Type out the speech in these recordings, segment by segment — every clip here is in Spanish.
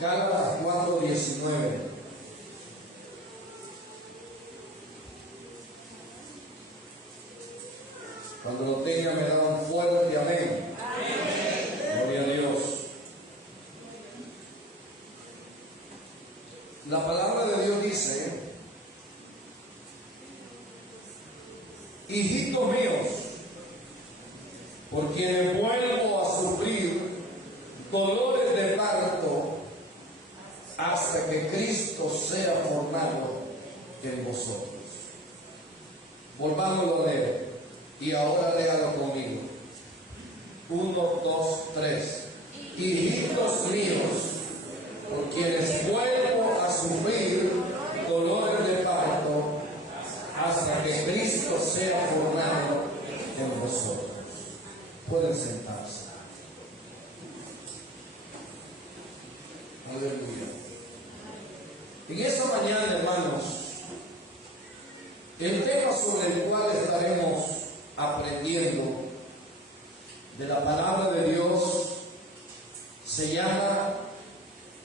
Gálatas 4:19. Cuando lo tenga me da un fuerte amén. Amén. Gloria a Dios. La palabra de Dios dice: hijitos míos, por quienes vuelvo a sufrir dolores de parto hasta que Cristo sea formado en vosotros. Volvámoslo a leer. Y ahora léalo conmigo. 1, 2, 3. Hijitos míos, por quienes vuelvo a sufrir dolores de parto hasta que Cristo sea formado en vosotros. Pueden sentarse. Aleluya. En esta mañana, hermanos, el tema sobre el cual estaremos aprendiendo de la palabra de Dios se llama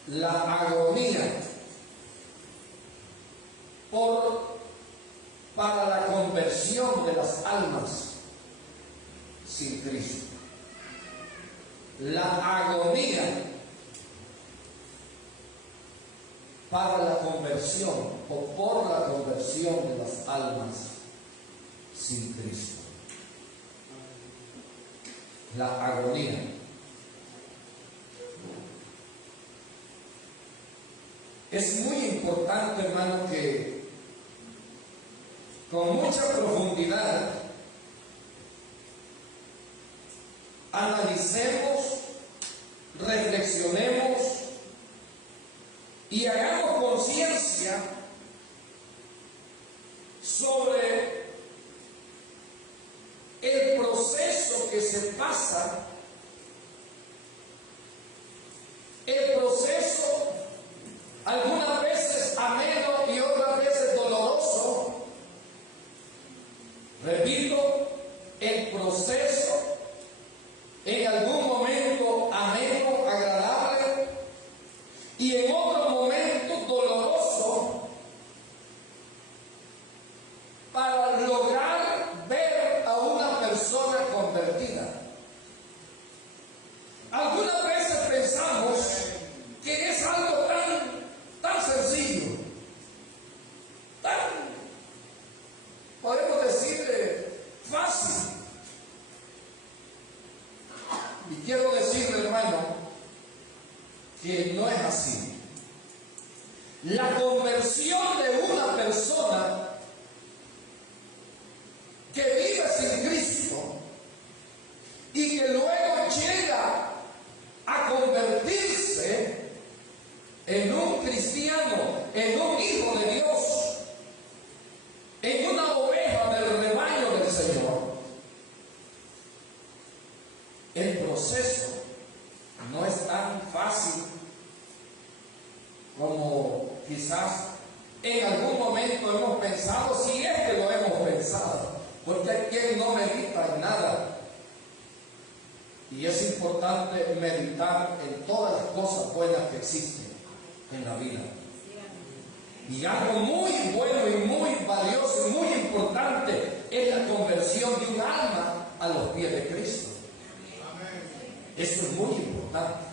la agonía para la conversión de las almas sin Cristo. La agonía para la conversión o por la conversión de las almas sin Cristo. La agonía. Es muy importante, hermano, que con mucha profundidad analicemos, reflexionemos y hagamos conciencia sobre el proceso que se pasa, el proceso algunas veces ameno y otras veces doloroso. Repito, el proceso en algún momento ameno, agradable, y en otro momento doloroso, para lograr ver a una persona convertida. Algunas veces pensamos que es algo tan sencillo, podemos decir, fácil. Y quiero decirle, hermano, que no es así. La conversión de una persona que vive sin Cristo y que luego llega a convertirse en un cristiano, en un hijo de Dios, en una oveja del rebaño del Señor, el proceso no es tan fácil como quizás en algún momento hemos pensado, si es que lo hemos pensado, porque hay quien no medita en nada. Y es importante meditar en todas las cosas buenas que existen en la vida. Y algo muy bueno y muy valioso y muy importante es la conversión de un alma a los pies de Cristo. Eso es muy importante.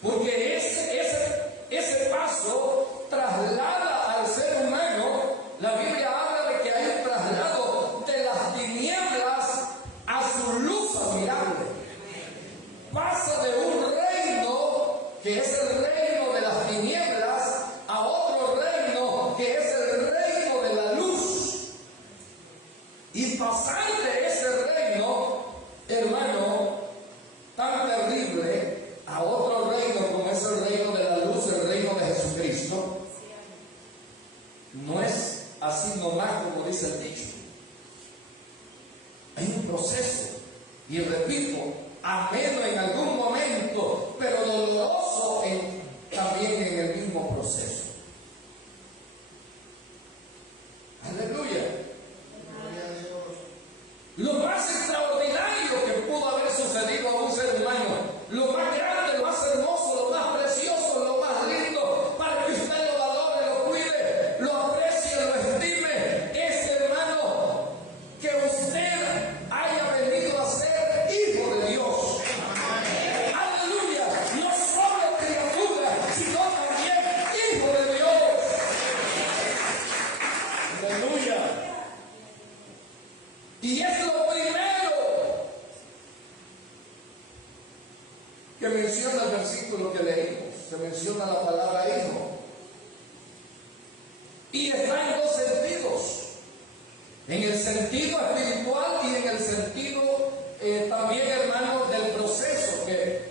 Porque ese paso traslada al ser humano. La Biblia habla de que hay un traslado de las tinieblas a su luz admirable. Pasa de un reino que es el reino de las tinieblas a otro reino que es el reino de la luz. Y pasar de ese reino, hermano, tan terrible, a otro reino como es el reino de la luz, el reino de Jesucristo, no es así nomás como dice el dicho. Hay un proceso, y repito, ameno en algún momento, pero doloroso también en el mismo proceso. Aleluya. Lo más extraordinario que pudo haber sucedido a un ser humano, lo más grande, lo más hermoso, lo más precioso, versículo que leímos, se menciona la palabra hijo. Y está en dos sentidos, en el sentido espiritual y en el sentido también, hermanos, del proceso que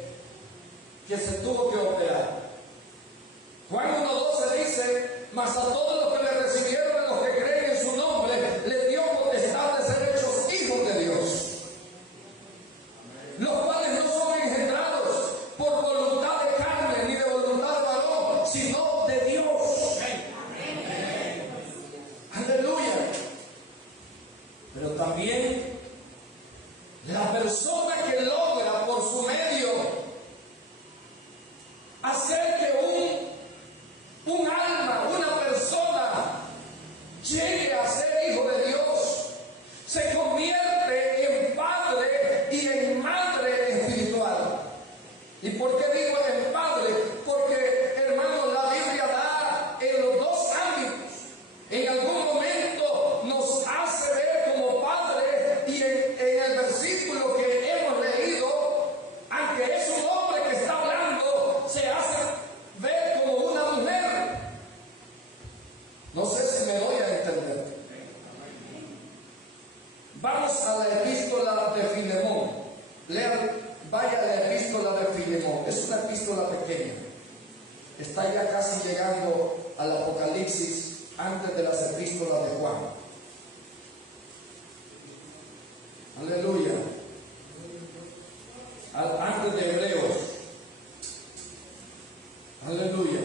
se tuvo que operar. Juan 1:12 dice: mas a todos los que le recibieron, a los que creen en su nombre, le dio potestad de ser hechos hijos de Dios, los cuales no son engendrados por voluntad de carne ni de voluntad de varón, sino de Dios. Aleluya. Pero también la persona que logra por su medio hacer que un alma, una persona llegue a ser hijo de Dios, se convierte en padre y en madre espiritual. ¿Y por qué digo en padre? Porque, hermanos, la Biblia da en los dos ámbitos. En algún momento nos hace ver como padre, y en el versículo que hemos leído, aunque es un hombre que está hablando, se hace ver como una mujer. No sé si me doy a entender. Vamos a la epístola de Filemón. Lean, vaya a la epístola de Filemón. Es una epístola pequeña. Está ya casi llegando al Apocalipsis, antes de las epístolas de Juan. Aleluya. Antes de Hebreos. Aleluya.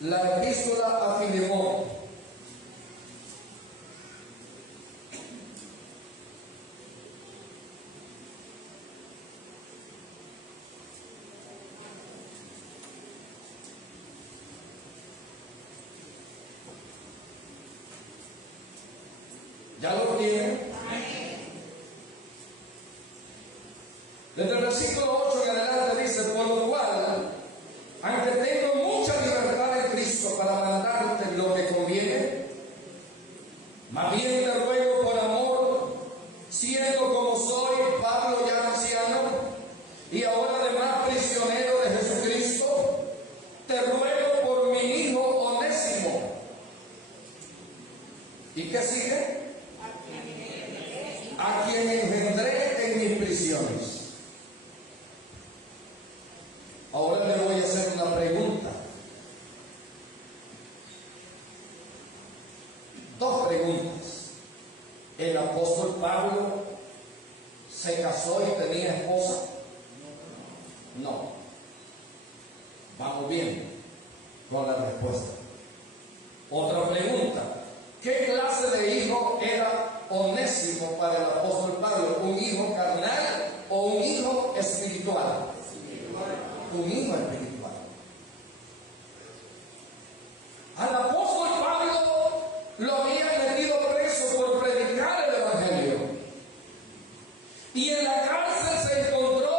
La epístola a Filemón. ¿Ya lo tienen? Desde el versículo 8 en adelante dice: por lo cual, aunque tengo mucha libertad en Cristo para mandarte lo que conviene, más bien te ruego por amor, siendo como soy, Pablo ya anciano, y ahora además prisionero de Jesucristo, te ruego por mi hijo Onésimo. ¿Y qué sigue? A quien engendré en mis prisiones. Ahora le voy a hacer una pregunta. Dos preguntas. ¿El apóstol Pablo se casó y tenía esposa? No. Vamos bien con la respuesta. Otra pregunta. ¿Qué clase de hijo era Onésimo para el apóstol Pablo? ¿Un hijo carnal o un hijo espiritual? Un hijo espiritual. Al apóstol Pablo lo habían metido preso por predicar el evangelio, y en la cárcel se encontró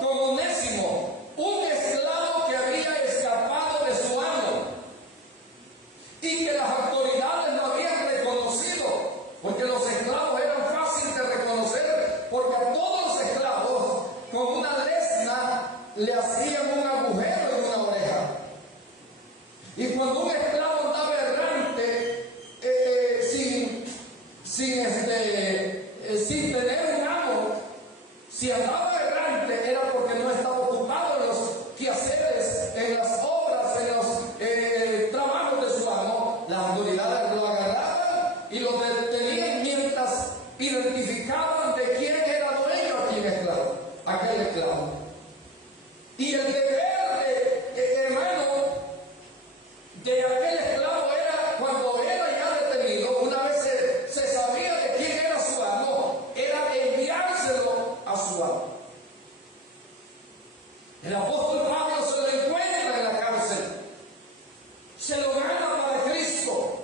con Onésimo, un esclavo que había escapado de su amo y que las autoridades lo habían reconocido, porque los esclavos eran fáciles de reconocer, porque a todos los esclavos con una lesna le hacían un agujero en una oreja. Y cuando un esclavo andaba errante, sin tener un amo, si andaba errante era porque no estaba ocupado en los quehaceres, en las obras, en los trabajos de su amo. Las autoridades lo agarraban y lo detenían mientras identificaban de quién era dueño aquel esclavo. Y el deber, hermano, de aquel esclavo era, cuando era ya detenido, una vez se sabía de quién era su amo, era enviárselo a su amo. El apóstol Pablo se lo encuentra en la cárcel, se lo gana para Cristo,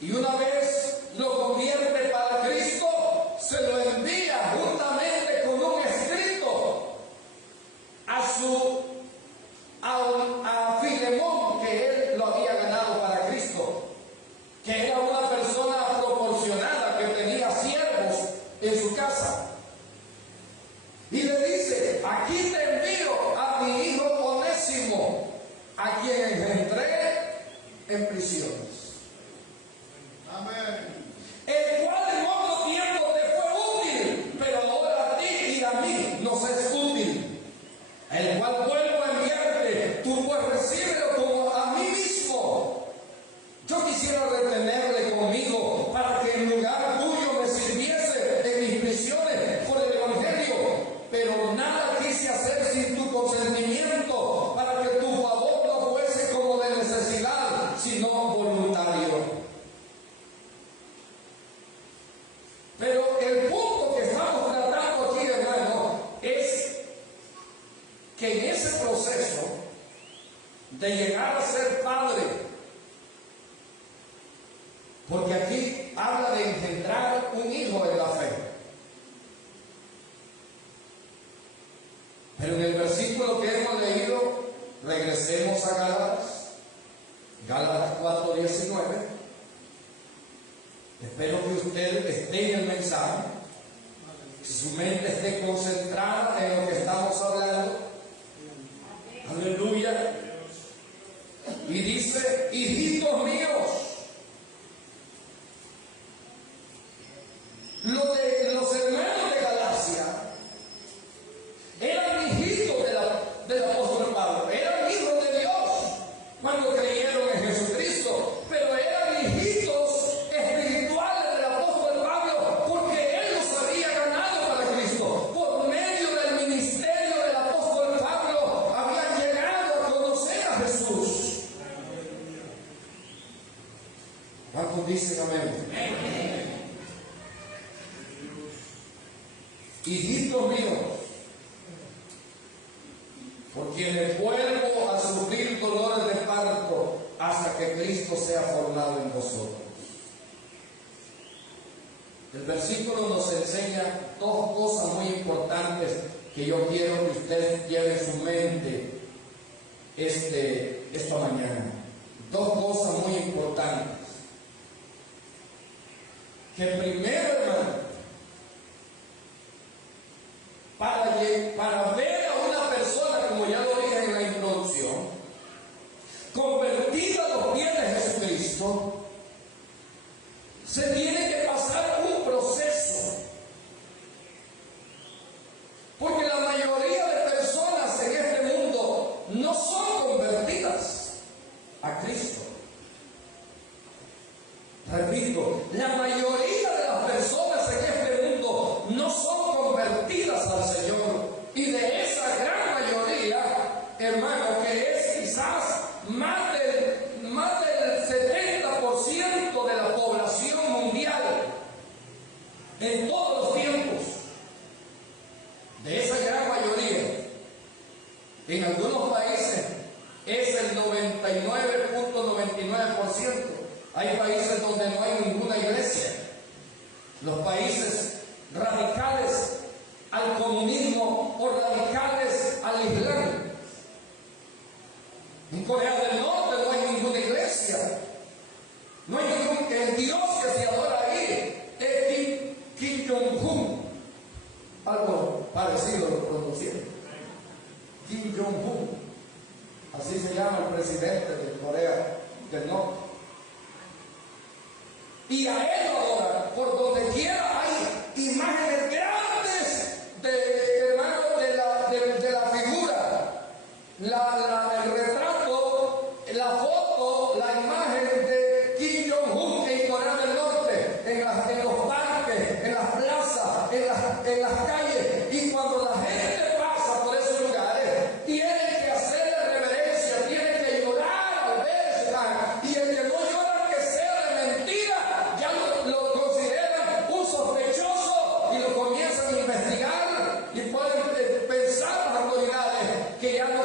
y una vez lo convierte para Cristo, se lo envía juntamente con un escrito a Filemón, Filemón, que él lo había ganado para Cristo, que era una persona proporcionada, que tenía siervos en su casa. Y le dice: aquí te envío a mi hijo Onésimo, a quien engendré en prisiones. Amén. El cual en otro tiempo te fue útil, pero ahora a ti y a mí nos es útil. El cual vuelvo a enviarte, tú pues recíbelo como a mí mismo. Yo quisiera retenerle conmigo para que en lugar tuyo me sirviese en mis prisiones por el Evangelio, pero nada quise hacer sin tu consentimiento, para que tu favor no fuese como de necesidad, sino voluntario. Pero el punto que estamos tratando aquí, hermano, es que en ese proceso de llegar a ser padre, porque aquí habla de engendrar un hijo en la fe, pero en el versículo que hemos leído, regresemos a Gálatas 4:19. Espero que usted esté en el mensaje, que su mente esté concentrada en lo que estamos hablando. Aleluya. Y dice: hijitos míos, los hermanos de Galacia eran hijitos del apóstol Pablo, eran hijos de Dios cuando creyeron en Jesucristo, pero eran hijitos espirituales del apóstol Pablo, porque él los había ganado para Cristo. Por medio del ministerio del apóstol Pablo habían llegado a conocer a Jesús. ¿Cuántos dicen amén? Hijitos míos, por quienes vuelvo a sufrir dolores de parto hasta que Cristo sea formado en vosotros. El versículo nos enseña dos cosas muy importantes que yo quiero que usted lleve en su mente esta mañana. Dos cosas muy importantes. Que primero, hermano, para ver a una persona, como ya lo dije en la introducción, convertida a los pies de Jesucristo, se tiene que pasar un proceso. Porque la mayoría de personas en este mundo no son convertidas a Cristo. Repito, la mayoría de las personas en este mundo no son convertidas al Señor. Y de esa gran mayoría, hermano, que es quizás más del 70% de la población mundial en todos los tiempos, de esa gran mayoría, en algunos países es el 99.99%. Hay países donde no hay ninguna iglesia. Los países radicales al comunismo o radicales al islam. En Corea del Norte no hay ninguna iglesia. No hay el Dios que se adora ahí es Kim Jong-un. Algo parecido lo pronuncié. Kim Jong-un. Así se llama el presidente de Corea del Norte. Y a él ahora, por donde quiera, hay imágenes grandes de la figura, el retrato, la foto, la imagen de Kim Jong-un en Corea del Norte, en los parques, en las plazas, en las calles. Y cuando la gente pasa por esos lugares, tienen que hacerle reverencia, tienen que llorar al verla. Y el que no llora, que sea de mentira, ya lo consideran un sospechoso y lo comienzan a investigar y pueden pensar las autoridades que ya no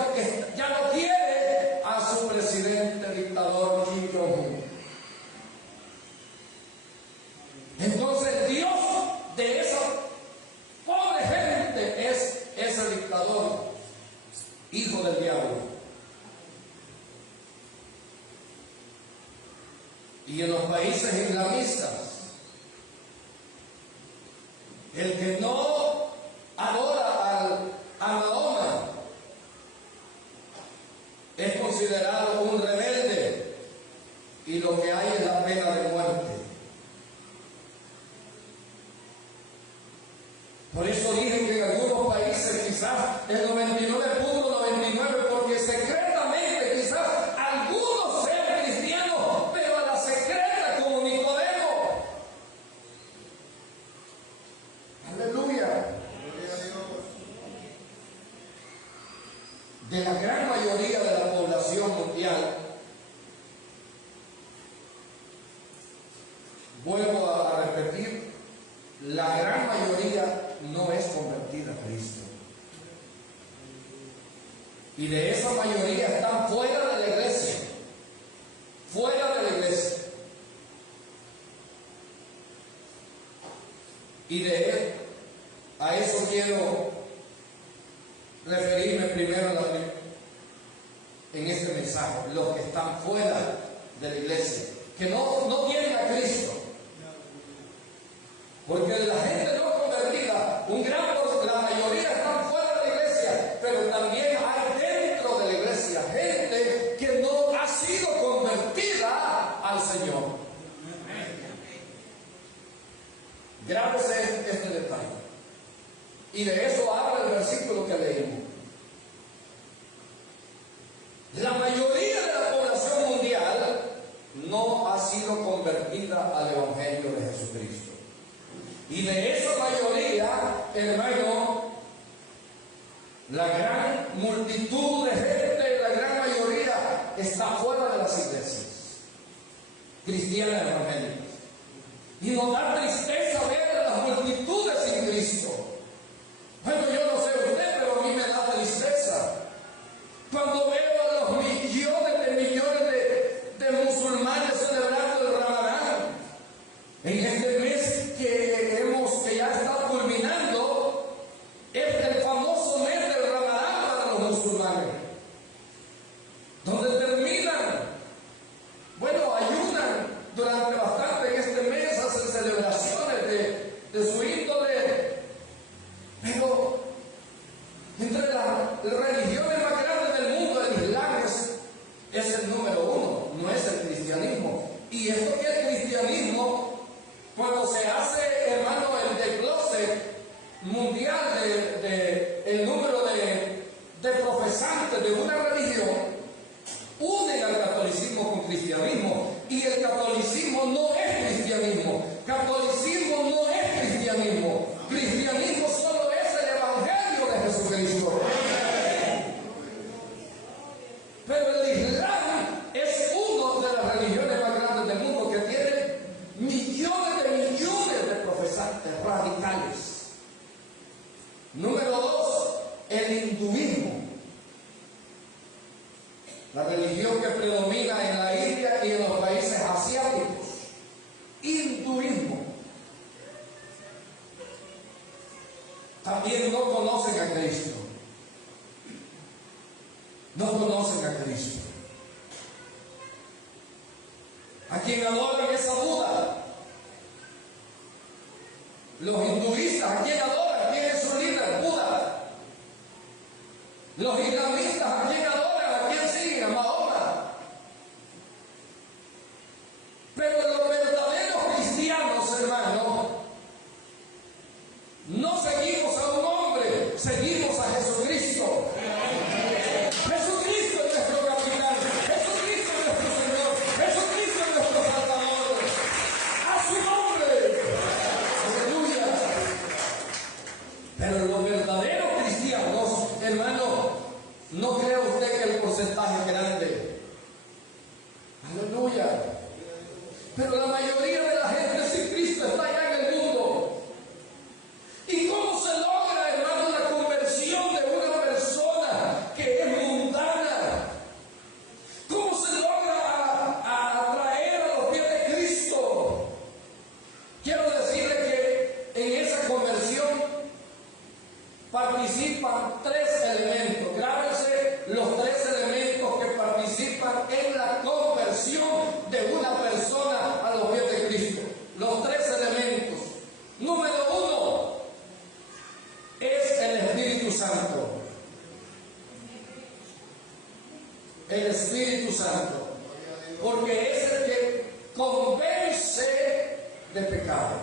quiere a su presidente dictador Kim Jong-un. Entonces Dios de esa pobre gente es ese dictador, hijo del diablo. y en los países islamistas, el que no adora a Mahoma es considerado un rebelde y lo que hay es la pena de muerte. Por eso dije que en algunos países quizás el 99.99, porque secretamente quizás algunos sean cristianos, pero a la secreta como Nicodemo. Aleluya. De la gran mayoría de la población mundial, vuelvo a repetir, la gran mayoría no es convertida a Cristo. Y de esa mayoría están fuera de la iglesia. Fuera de la iglesia. Y a eso quiero referirme primero en este mensaje. Los que están fuera de la iglesia, que no tienen a Cristo. Porque la gente no convertida, la mayoría están fuera de la iglesia, pero también hay dentro de la iglesia gente que no ha sido convertida al Señor. Grábese este detalle. Y de eso habla el versículo que leímos. La mayoría de la población mundial no ha sido convertida al Evangelio de Jesucristo. Y de esa mayoría, hermano, la gran multitud de gente, la gran mayoría, está fuera de las iglesias cristianas evangélicas. Y nos da tristeza ver a las multitudes sin Cristo. Bueno, yo no sé usted, pero a mí me da tristeza cuando veo a los millones de musulmanes celebrando el Ramadán. En este mes que ya está culminando, es el famoso mes del Ramadán para los musulmanes, donde terminan, ayunan durante bastante en este mes, hacen celebraciones de su índole, pero entre las religiones más grandes del mundo, el Islam es el número uno, no es el cristianismo. Y esto que el cristianismo, cuando se hace, hermano, el desglose mundial el número de profesantes de una religión, unen al catolicismo con cristianismo. Y el catolicismo no es cristianismo. Catolicismo no es cristianismo. Cristianismo solo es el Evangelio de Jesucristo. Pero el Islam es una de las religiones más grandes del mundo, que tiene millones de profesantes radicales. Número 2, el hinduismo. La religión que predomina en la India y en los países asiáticos. Hinduismo. También no conocen a Cristo. No conocen a Cristo. A quien adoran es a Buda. Los hinduistas, ¿a quién adoran? ¿Quién es su líder? Buda. Los islamistas, ¿a quién adoran? ¿A quién siguen? A Mahoma. Pero los verdaderos cristianos, hermanos, no seguimos a un hombre, seguimos a Jesucristo. Jesucristo es nuestro capitán, Jesucristo es nuestro Señor, Jesucristo es nuestro Salvador. A su nombre. Aleluya. Pero los verdaderos cristianos, hermano, no crea usted que el porcentaje es grande. Aleluya. Pero la mayoría de la gente sin Cristo está allá en el mundo. ¿Y cómo se logra, hermano, la conversión de una persona que es mundana? ¿Cómo se logra atraer a los pies de Cristo? Quiero decirle que en esa conversión participan 3 elementos. Grábense los 3 elementos que participan en la conversión de una persona porque es el que convence de pecado.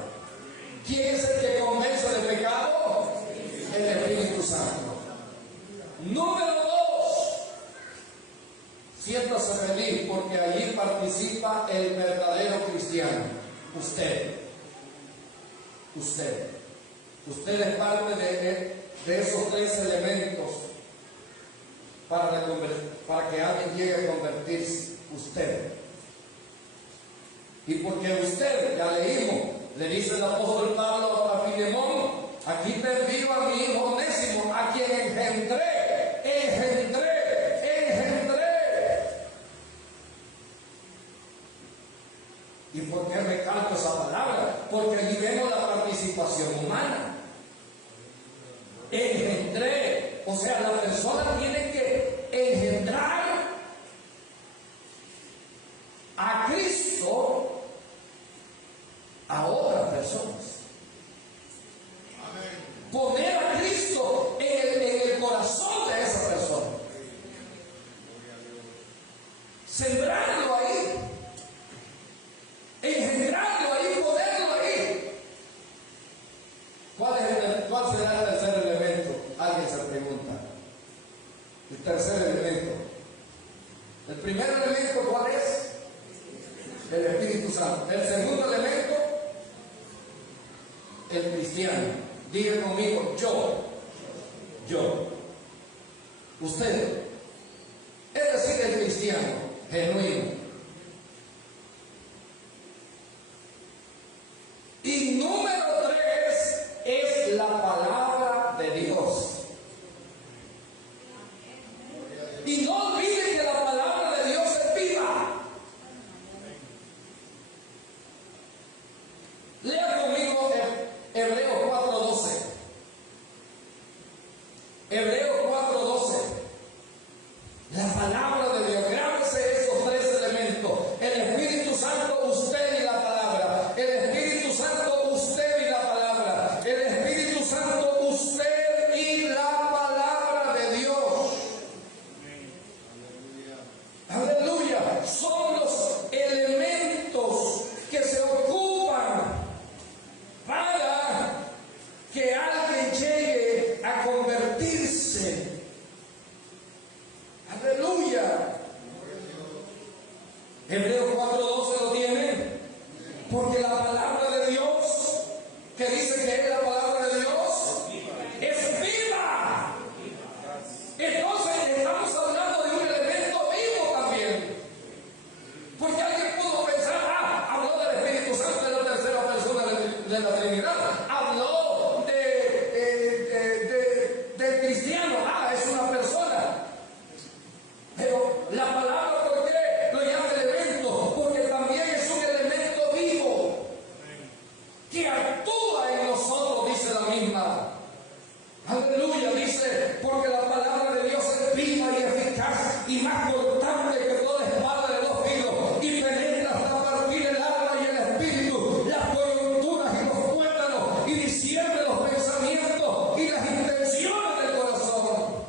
¿Quién es el que convence de pecado? El Espíritu Santo. Número 2, siéntase feliz porque allí participa el verdadero cristiano. Usted es parte de esos 3 elementos para que alguien llegue a convertirse. Usted. Y porque usted, ya leímos, le dice el apóstol Pablo a Filemón: aquí te envío a mi hijo Onésimo, a quien engendré. ¿Y por qué recalco esa palabra? Porque allí vemos la participación humana. Engendré, o sea, la persona tiene que engendrar a Cristo a otras personas. Poner a Cristo en el corazón de esa persona. Sembrarlo ahí. Engendrarlo ahí, ponerlo ahí. ¿Cuál será el tercer elemento? Alguien se pregunta. El tercer elemento. El primer elemento, ¿cuál es? El Espíritu Santo. El segundo elemento, el cristiano. Diga conmigo, yo. Usted. Es decir, el cristiano genuino. Y número 3 es la palabra de Dios. Y no olviden que la palabra de Dios es viva. Lea conmigo Hebreos 4:12. Hebreos 4:12. La palabra de Dios. Grábese esos 3 elementos. El Espíritu Santo, usted y la palabra. El Espíritu Santo, usted y la palabra. El Espíritu Santo, usted y la palabra de Dios. Aleluya. Son los elementos que se ocupan para que alguien llegue a convertirse. Aleluya. Hebreos 4:12 lo tiene. Porque la palabra de Dios, que dice que es la palabra de Dios, es viva. Entonces estamos hablando de un elemento vivo también. Porque alguien pudo pensar, habló del Espíritu Santo, de la tercera persona de la Trinidad. Habló del cristiano, es una persona. Pero la palabra, ¿por qué lo llama elemento? Porque también es un elemento vivo que actúa en nosotros, dice la misma. Aleluya, dice, porque la palabra de Dios es viva y eficaz y más cortante que toda espada de 2 filos y penetra hasta partir el alma y el espíritu, las coyunturas y los tuétanos, y discierne los pensamientos y las intenciones del corazón.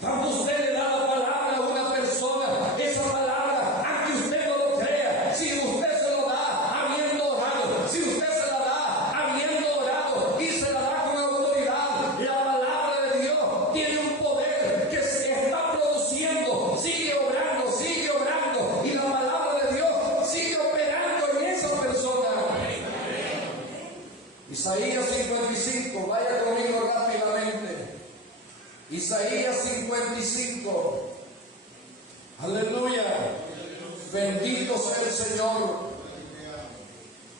Cuando usted le da la palabra a una persona, esa palabra, aunque usted no lo crea, si usted se lo da habiendo orado, si usted se la da habiendo orado y se la da con autoridad, la palabra de Dios tiene un poder que se está produciendo, sigue obrando, y la palabra de Dios sigue operando en esa persona. Isaías 55, vaya conmigo rápidamente. Isaías 55. Aleluya. Bendito sea el Señor.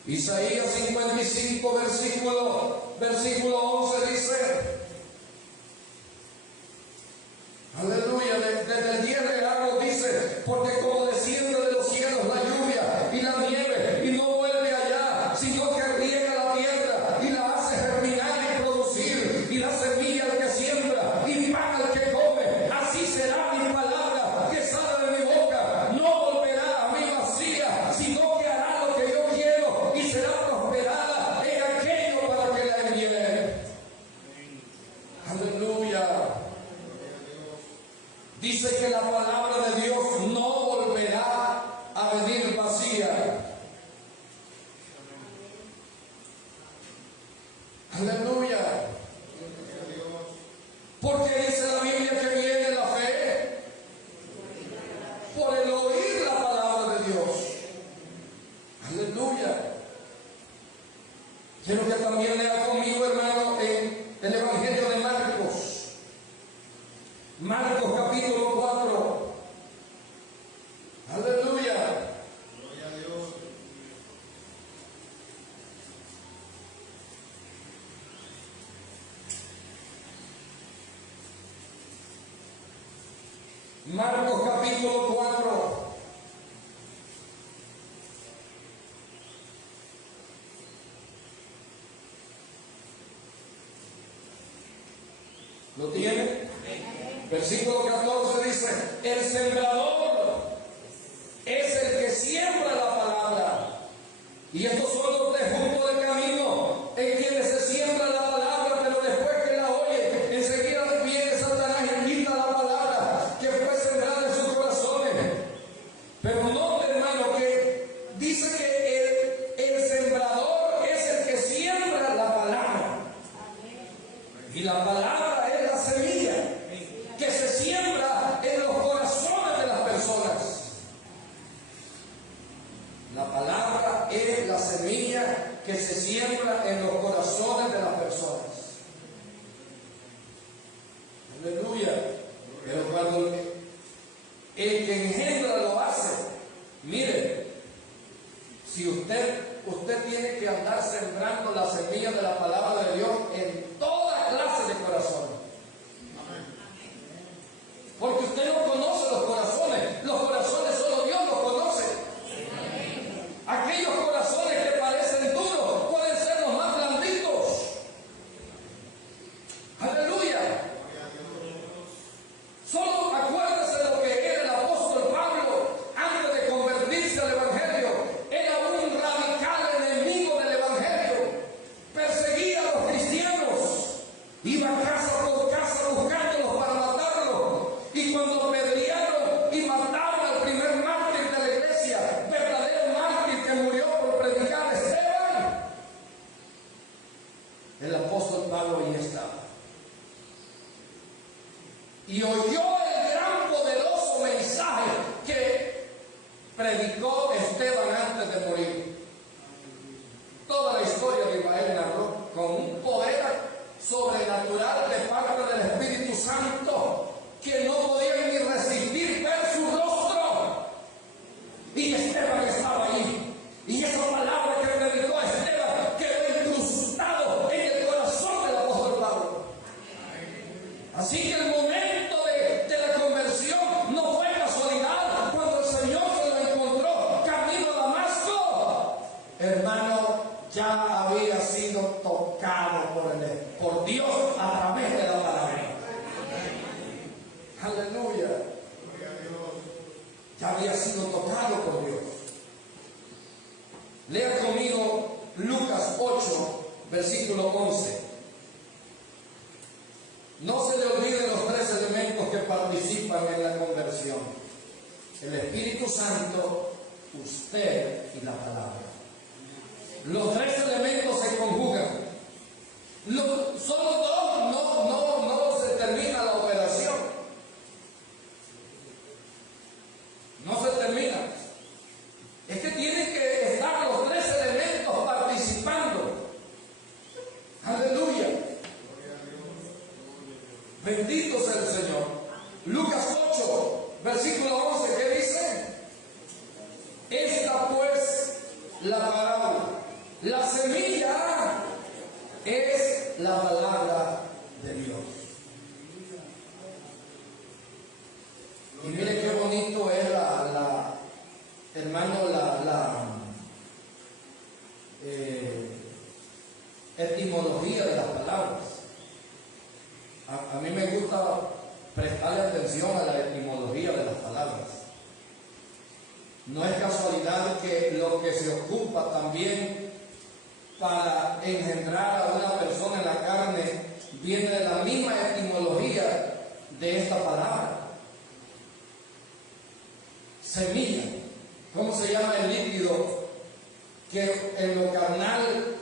Isaías 55, versículo 11 dice. Aleluya. Desde el 10 de Agos dice, porque como desciende de los cielos la lluvia y la nieve y no vuelve allá, sino que riega la tierra y la hace germinar y producir, y la semilla al que siembra y pan al que come, así será mi palabra que sale de mi boca. No volverá a mí vacía, sino que hará lo que yo quiero y será prosperada en aquello para que la envíe. por el oír la palabra de Dios. Aleluya. Quiero que también lea conmigo, hermano, en el Evangelio de Marcos. Marcos capítulo 4. Aleluya. Gloria a Dios. Marcos capítulo 4. ¿Lo tiene? Versículo 14 dice: el sembrador es el que siembra la palabra. Y estos son los de junto de camino, en quienes se siembra la palabra, pero después que la oye, enseguida viene Satanás y quita la palabra que fue sembrada en sus corazones. Pero no, hermano, que dice que el sembrador es el que siembra la palabra. Y la palabra es la semilla que se siembra en los corazones de las personas. La palabra es la semilla que se siembra en los corazones de las personas. Aleluya. Pero cuando el que engendra lo hace, mire, si usted tiene que andar sembrando la semilla de la palabra de Dios en toda clase de corazones. Porque usted no conoce los corazones solo Dios los conoce. Aquellos corazones que parecen duros pueden ser los más blanditos. Aleluya. Solo acuérdese de lo que era el apóstol Pablo antes de convertirse al Evangelio. Era un radical enemigo del Evangelio. Perseguía a los cristianos. Iba casa por casa buscándolos para matarlos. Y cuando apedrearon y mataron al primer mártir de la iglesia, verdadero mártir que murió por predicar, Esteban, el apóstol Pablo ahí estaba. Y oyó el gran poderoso mensaje que predicó Esteban antes de morir. Toda la historia de Israel narró con un poder sobrenatural de parte del Espíritu Santo que no podían ni resistir ver su rostro. Y Esteban estaba ahí. Y esa palabra que predicó Esteban quedó incrustado en el corazón del apóstol Pablo. Así que el momento de la conversión no fue casualidad. Cuando el Señor se lo encontró camino a Damasco, hermano, ya había sido tocado por Dios a través de la palabra. Aleluya. Ya había sido tocado por Dios. Lea conmigo Lucas 8, versículo 11. No se le olviden los tres elementos que participan en la conversión: el Espíritu Santo, usted y la palabra. Los tres elementos se conjugan. Solo dos no se termina la operación. No se termina. Es que tienen que estar los tres elementos participando. Aleluya. Bendito sea el Señor. Lucas 8, versículo 11, ¿qué dice? Esta pues la parábola. La semilla es la palabra de Dios. Y mire qué bonito es hermano, la etimología de las palabras. A mí me gusta prestarle atención a la etimología de las palabras. No es casualidad que lo que se ocupa también para engendrar a una persona en la carne viene de la misma etimología de esta palabra. Semilla. ¿Cómo se llama el líquido que en lo carnal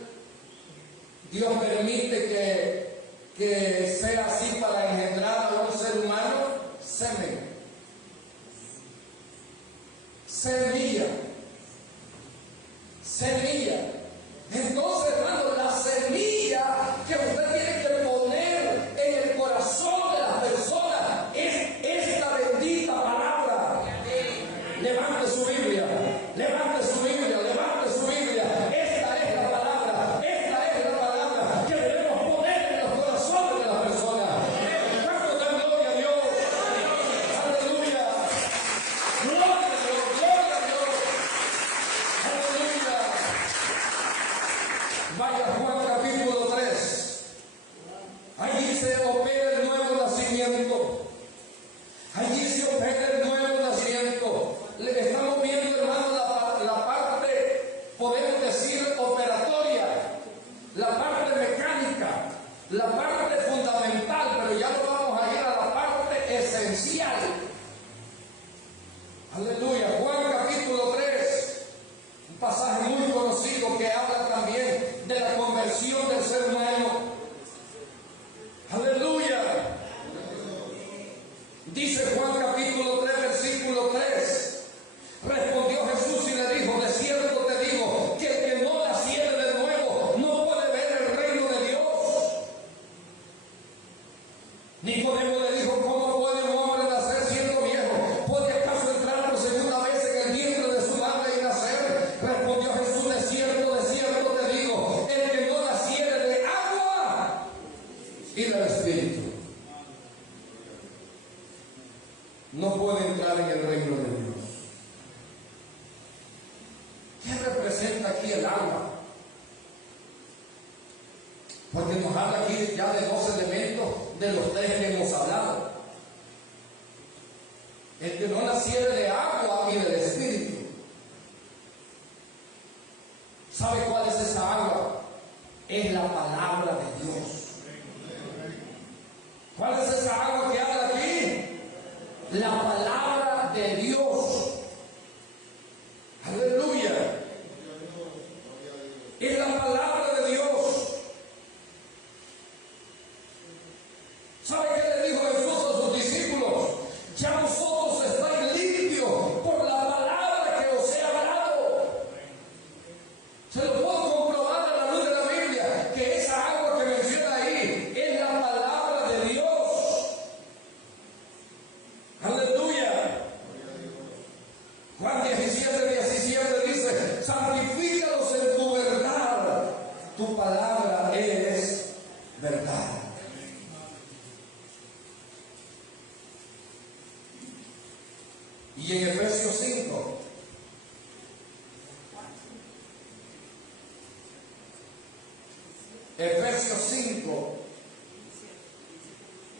Dios permite que sea así para engendrar a un ser humano? Semen. semilla. Semilla. Entonces, hermano, la semilla que usted tiene que poner en el corazón de las personas es esta bendita palabra. Levante su Biblia, levante su Biblia, levante su Biblia. Esta es la palabra que debemos poner en los corazones de las personas. ¿Cuánto dan gloria a Dios? Aleluya. Gloria a Dios, gloria a Dios. Aleluya. Vaya Juan capítulo 3. Allí se opera el nuevo nacimiento. Allí se opera el nuevo nacimiento. Le estamos viendo, hermano, la parte, podemos decir, operatoria, la parte mecánica, la parte fundamental, pero ya no vamos a ir a la parte esencial. Aleluya. Juan capítulo 3, un pasaje muy conocido que habla también de la conversión del ser humano. Aleluya. Dice Juan capítulo 3, versículo 3. Respondió Jesús y le dijo: de cierto te digo, que el que no naciere de nuevo no puede ver el reino de Dios. Nicodemo le dijo: ¿cómo puede un hombre nacer siendo viejo? ¿Puede acaso entrar por segunda vez en el vientre de su madre y nacer? Respondió Jesús: de cierto te digo, el que no naciere de agua y del Espíritu no puede entrar en el reino de Dios. ¿Qué representa aquí el agua? Porque nos habla aquí ya de dos elementos de los tres que hemos hablado. El que no naciere de agua y del Espíritu. ¿Sabe cuál es esa agua? Es la palabra de Dios. ¿Cuál es esa agua que habla aquí? La palabra de Dios. Aleluya. Es la palabra de Dios. ¿Sabe qué le dijo Jesús a sus discípulos? Ya vosotros estáis limpios por la palabra que os he hablado. Se lo puedo comprobar a la luz de la Biblia, que esa agua que menciona ahí es la palabra de Dios. Aleluya. Juan 17 dice: santifícalos en tu verdad, tu palabra es verdad. Y en Efesios 5,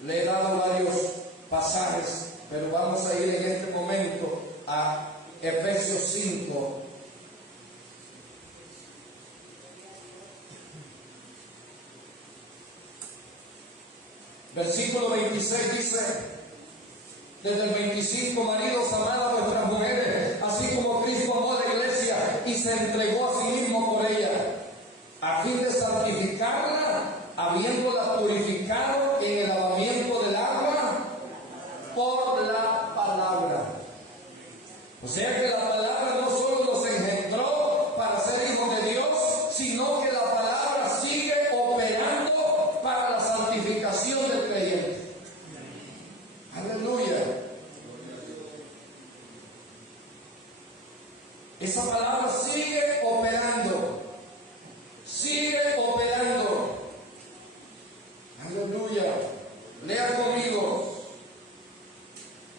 le he dado varios pasajes, pero vamos a ir en este momento a Efesios 5. Versículo 26 dice: desde el 25, maridos, amad a vuestras mujeres, así como Cristo amó a la iglesia y se entregó a sí mismo por ella, a fin de santificarla, habiéndola purificado en el lavamiento del agua por la palabra. O sea que la palabra no solo nos engendró para ser hijos de Dios, sino que la palabra sigue operando para la santificación del creyente. Aleluya. Esa palabra sigue operando. Sigue operando. Aleluya. Lea conmigo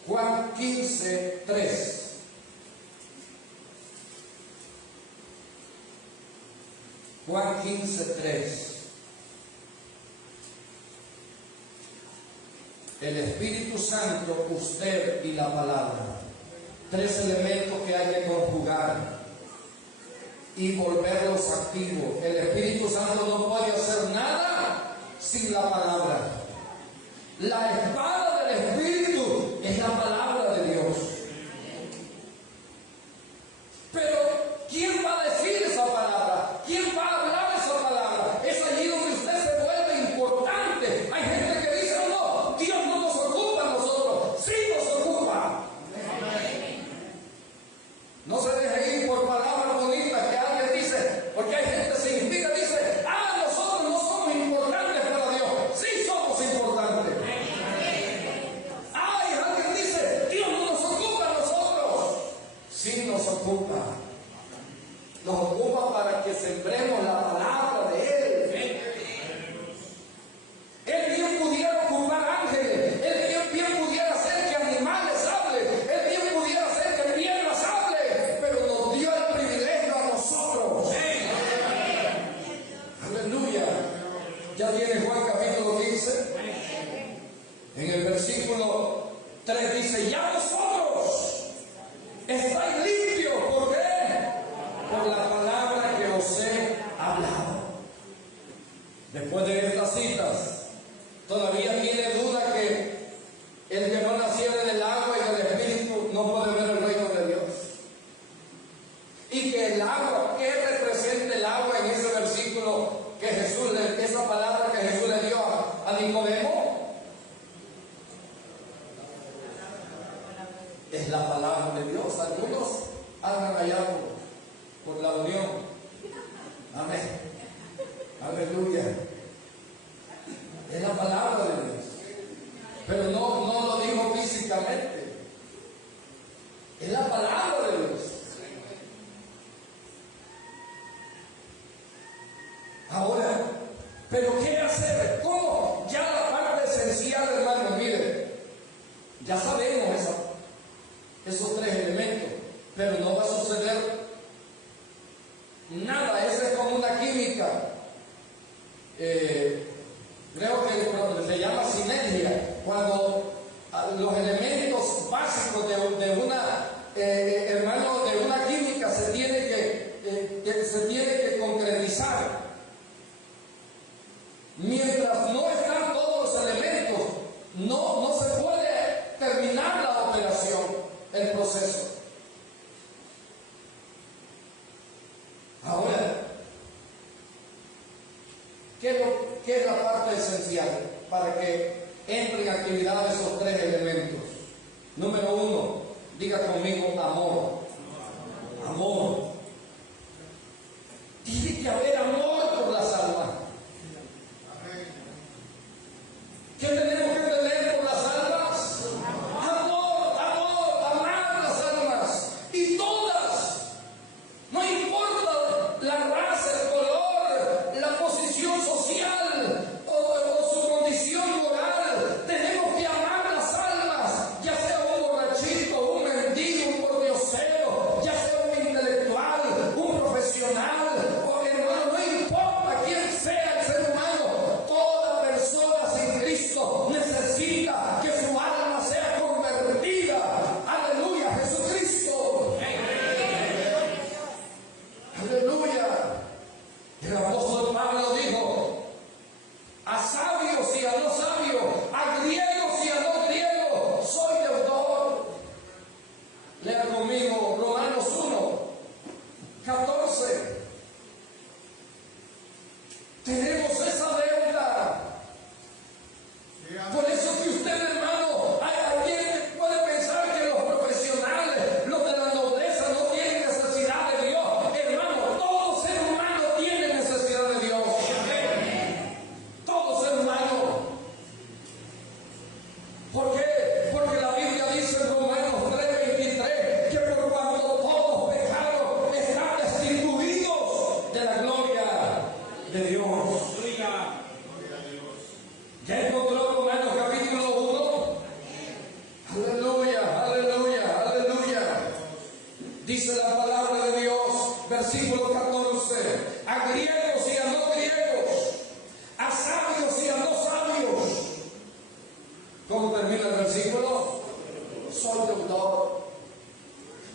Juan 15, 3. Juan 15, 3. El Espíritu Santo, usted y la palabra. Tres elementos que hay que conjugar y volverlos activos. El Espíritu Santo no puede hacer nada sin la palabra. La espada del Espíritu es la palabra de Dios. Pero ¿quién va a decir esa palabra? ¿Quién va a hablar esa palabra? Es allí donde usted se vuelve importante. Hay gente que dice: no, Dios no nos ocupa a nosotros. Sí nos ocupa. ocupa. Nos ocupa para que sembremos la palabra de Él. Él bien pudiera ocupar ángeles, Él bien pudiera hacer que animales hablen, Él bien pudiera hacer que piedras hablen, pero nos dio el privilegio a nosotros. Aleluya. Ya viene Juan capítulo 15. En el versículo 3 dice: ya vosotros estáis limpios. ¿Por qué? Por la palabra que os he hablado. Después de estas citas, todavía tiene duda que el que no naciera del agua y del Espíritu no puede ver el reino de Dios. Y que el agua, ¿qué representa el agua en ese versículo que Jesús, esa palabra que Jesús le dio a Nicodemo? Es la palabra de Dios. Algunos andan allá por la unión. Amén. Aleluya. Es la palabra de Dios. Pero no lo dijo físicamente. Es la palabra de Dios. Ahora, ¿pero qué hacer? ¿Cómo? Ya la parte esencial, hermano, mire, ya sabemos esos tres elementos, pero no va a suceder nada. Eso es como una química. Creo que se llama sinergia, cuando los elementos básicos de una hermano, de una química se tiene que concretizar. Mientras no están todos los elementos, no se puede terminar la operación, el proceso. Ahora, ¿qué es la parte esencial para que entre en actividad esos tres elementos? Número 1, diga conmigo: amor. Amor. Tiene que haber amor por las almas. ¿Qué tenemos que tener por las almas? Amor, amar las almas. Y todas. No importa la raza, el color, la posición social o su condición moral. Tenemos que amar las almas. Ya sea un borrachito, un mendigo, un pordiosero, ya sea un intelectual, un profesional. Hermano, no importa quién sea el ser humano. Toda persona sin Cristo necesita que su alma sea convertida. Aleluya, Jesucristo. Aleluya. El apóstol Pablo dijo: a sabios y a no sabios, a griegos y a no griegos, soy deudor. Lea conmigo Romanos 1:14. Tenemos esa deuda. Por eso que usted, hermano, alguien puede pensar que los profesionales, los de la nobleza, no tienen necesidad de Dios. Hermano, todo ser humano tiene necesidad de Dios. Todo ser humano. ¿Por qué? Porque la Biblia dice en Romanos 3:23 que por cuanto todos pecaron, están destituidos de la gloria de Dios. ¿Ya encontró Romanos capítulo 1? Aleluya, aleluya, aleluya. Dice la palabra de Dios, versículo 14: a griegos y a no griegos, a sabios y a no sabios. ¿Cómo termina el versículo? Soy deudor.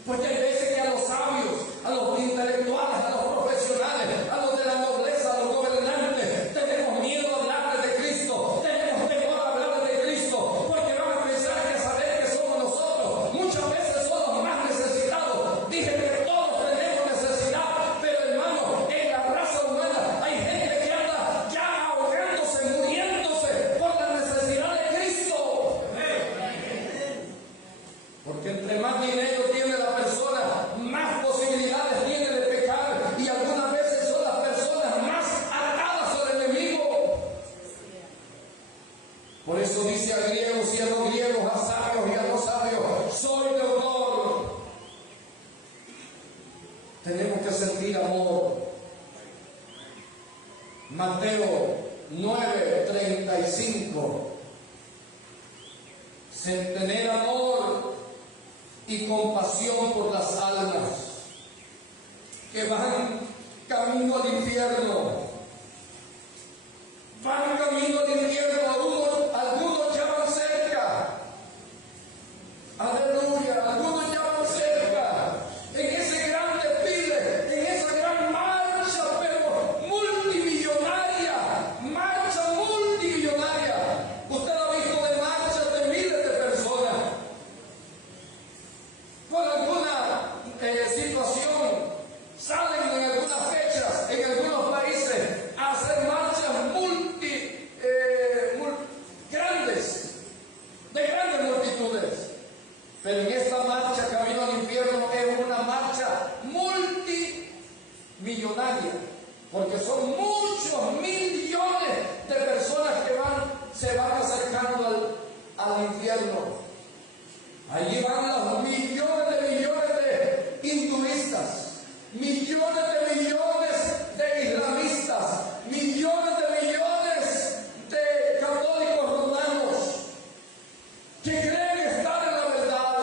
Porque hay veces que a los sabios, a los intelectuales, a los profesionales, a los de la nobleza, a los gobernantes, tenemos miedo a hablarles de Cristo, tenemos temor a hablarles de Cristo, porque van a pensar que saber que somos nosotros. Muchas veces son los más necesitados. Dije que todos tenemos necesidad, pero hermano, en la raza humana hay gente que anda ya ahogándose, muriéndose por la necesidad de Cristo. Porque entre más dinero tiene la persona, Mateo 9:35. Tener amor y compasión por las almas que van camino al infierno. Van camino al infierno, algunos ya van cerca. Aleluya, algunos ya van cerca. En ese gran desfile, en esa gran marcha, pero multimillonaria. Marcha multimillonaria. Usted ha visto de marchas de miles de personas. Por alguna situación, salen en algunas fechas, en algunos países, a hacer marchas grandes, de grandes multitudes. Pero en esta marcha camino al infierno es una marcha multimillonaria, porque son muchos millones de personas que se van acercando al infierno. Allí van los millones de hinduistas, millones de islamistas, millones de católicos romanos que creen estar en la verdad.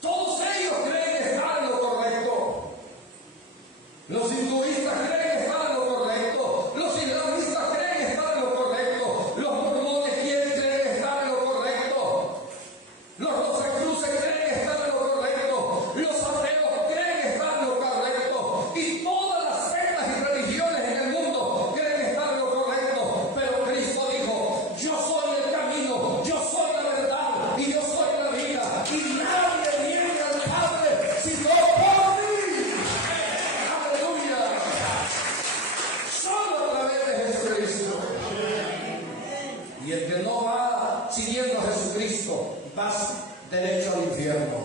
Todos ellos creen estar en lo correcto. Los hinduistas creen estar en lo correcto. Los islamistas creen estar en lo correcto. Los mormones creen estar en lo correcto. Los rosacruces creen estar en lo correcto. Los ateos creen estar en lo correcto. Y todas las sectas y religiones en el mundo creen estar en lo correcto. Pero Cristo dijo: yo soy el camino, yo soy la verdad y yo soy la vida. Y nadie viene al Padre sino por mí. Aleluya. Solo a través de Jesucristo. Y el que no va siguiendo a Jesucristo va derecho al infierno.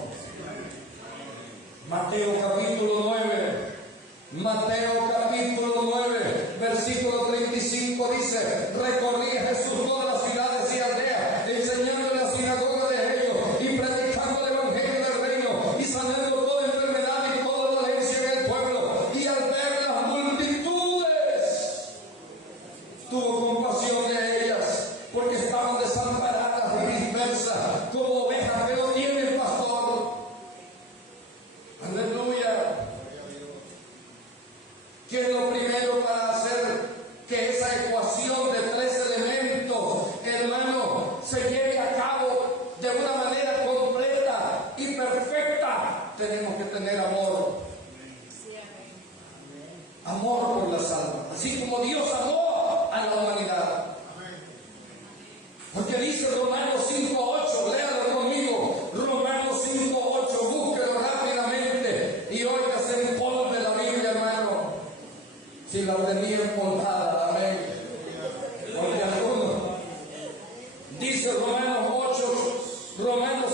Mateo capítulo 9, versículo 35 dice: recorría Jesús todas las ciudades y aldeas, enseñando en la sinagoga de ellos y predicando el evangelio del reino y sanando toda enfermedad y toda dolencia en el pueblo. Y al ver las multitudes, tuvo compasión de ellas, porque estaban desamparadas y dispersas como ovejas que no tienen pastor. Aleluya. ¿Qué es lo primero para hacer que esa ecuación de 3 elementos, hermano, se lleve a cabo de una manera completa y perfecta? Tenemos que tener amor. Amor por las almas, así como Dios amó a la humanidad. Porque dice Romanos 5:8, léalo conmigo, Romanos 5:8, búsquelo rápidamente y óigase en polvo la Biblia, hermano. Si la tenía empolvada, amén. Porque algunos, dice Romanos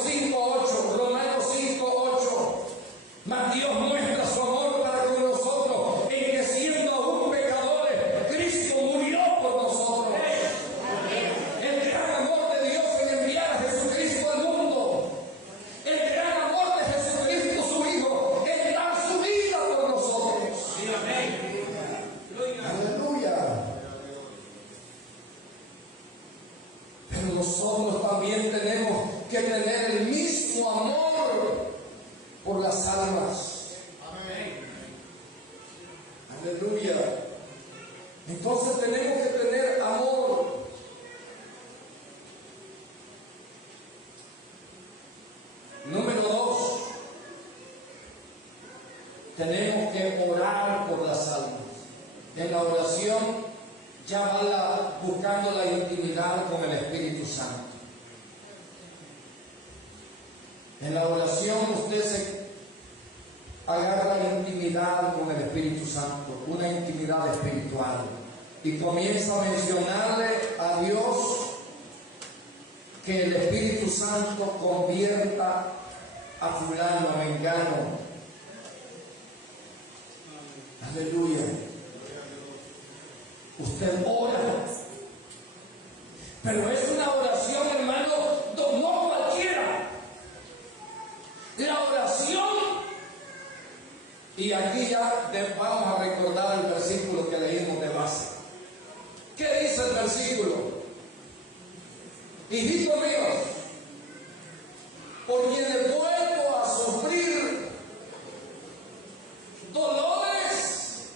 5:8, mas Dios muestra su amor para con nosotros en que siendo aún pecadores, Cristo murió por nosotros. El gran amor de Dios en enviar a Jesucristo al mundo, el gran amor de Jesucristo su Hijo en dar su vida por nosotros. Aleluya. Pero nosotros también tenemos que tener el mismo amor por las almas. Aleluya. Entonces tenemos que tener amor. Número 2, tenemos que orar por las almas. En la oración ya va buscando la intimidad con el Espíritu Santo. En la oración usted se agarra la intimidad con el Espíritu Santo, una intimidad espiritual, y comienza a mencionarle a Dios que el Espíritu Santo convierta a fulano, a mengano. Aleluya. Usted ora, pero es una oración, hermano, no cualquiera. La oración Y aquí ya vamos a recordar el versículo que leímos de base. ¿Qué dice el versículo? Hijitos míos, por quienes vuelvo a sufrir dolores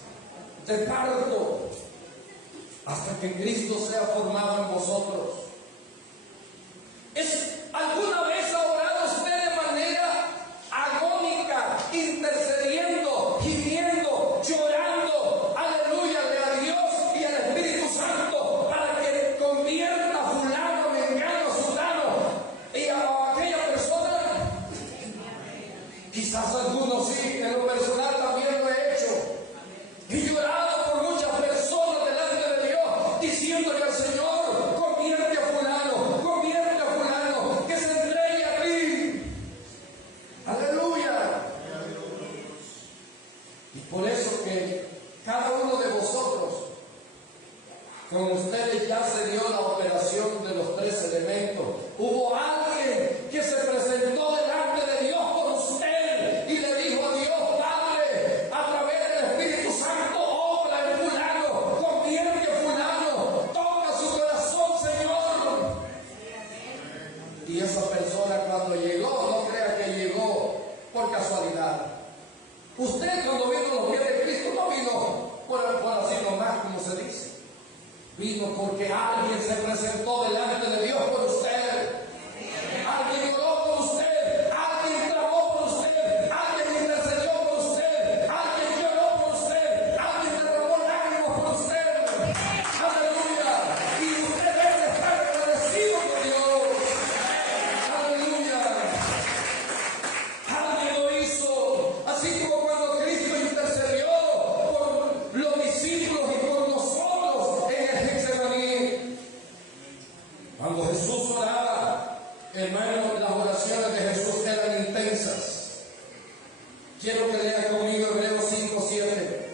de parto hasta que Cristo sea formado en vosotros. ¿Alguna vez ha orado usted de manera agónica, intercediendo, gimiendo, llorando, aleluya, a Dios y al Espíritu Santo para que convierta a fulano, mengano, sultano y a aquella persona? Quizás algunos sí, en lo personal también lo he hecho. He llorado por muchas personas delante de Dios, diciéndole al Señor, convierte a fulano, que se entregue a ti. Aleluya. Y por eso que cada uno de vosotros, con ustedes ya se dio la operación de los 3 elementos. Hubo alguien que se presentó delante de Dios por usted y le dijo a Dios, Padre, a través del Espíritu Santo, obra en fulano, convierte a fulano, toca su corazón, Señor. Y esa persona cuando llegó, no crea que llegó por casualidad. Usted cuando vino a los pies de Cristo no vino por así nomás, como se dice. Vino porque alguien se presentó delante de Dios por usted. Alguien oró por usted. Alguien clamó por usted. Alguien intercedió por usted. Alguien lloró por usted. Alguien derramó lágrimas por usted. Aleluya. Y usted debe estar agradecido con Dios. Aleluya. Alguien lo hizo. Así como cuando Cristo intercedió por los discípulos y por nosotros en el Getsemaní. Cuando Jesús oraba, hermano, las oraciones de Jesús eran intensas. Quiero que lea conmigo Hebreos 5:7.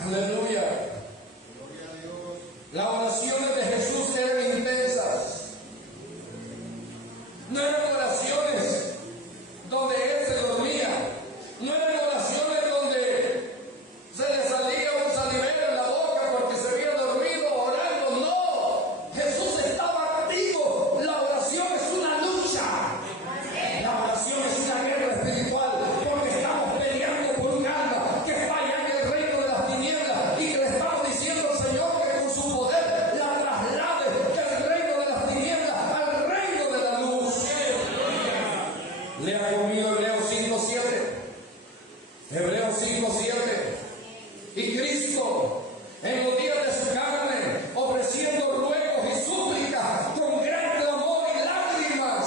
Aleluya. Las oraciones de Jesús eran intensas. No eran oraciones donde Él se dormía. No eran oraciones donde se le salía un salivero en la boca porque se había dormido orando. No. Jesús estaba activo. La oración es una lucha. La oración es una guerra espiritual porque estamos peleando por un alma que falla en el reino de las tinieblas y que le estamos diciendo al Señor que con su poder la traslade del reino de las tinieblas al reino de la luz. Lea conmigo Hebreos 5:7. Hebreos 5:7. Y Cristo, en los días de su carne, ofreciendo ruegos y súplicas con gran clamor y lágrimas,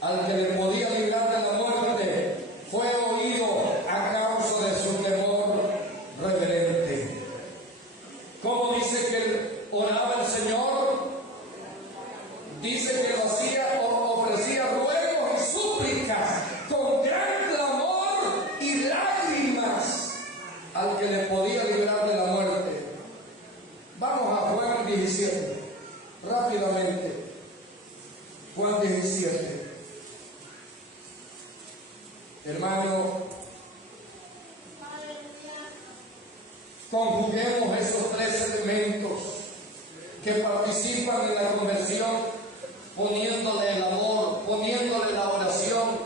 al que le podía librar de la muerte, fue oído a causa de su temor reverente. ¿Cómo dice que él oraba el Señor? Dice que lo hacía, ofrecía ruegos y súplicas con gran clamor y lágrimas al que le podía librar de la muerte. Vamos a Juan 17, rápidamente. Juan 17. Hermano, conjuguemos esos 3 elementos que participan en la conversión, poniéndole el amor, poniéndole la oración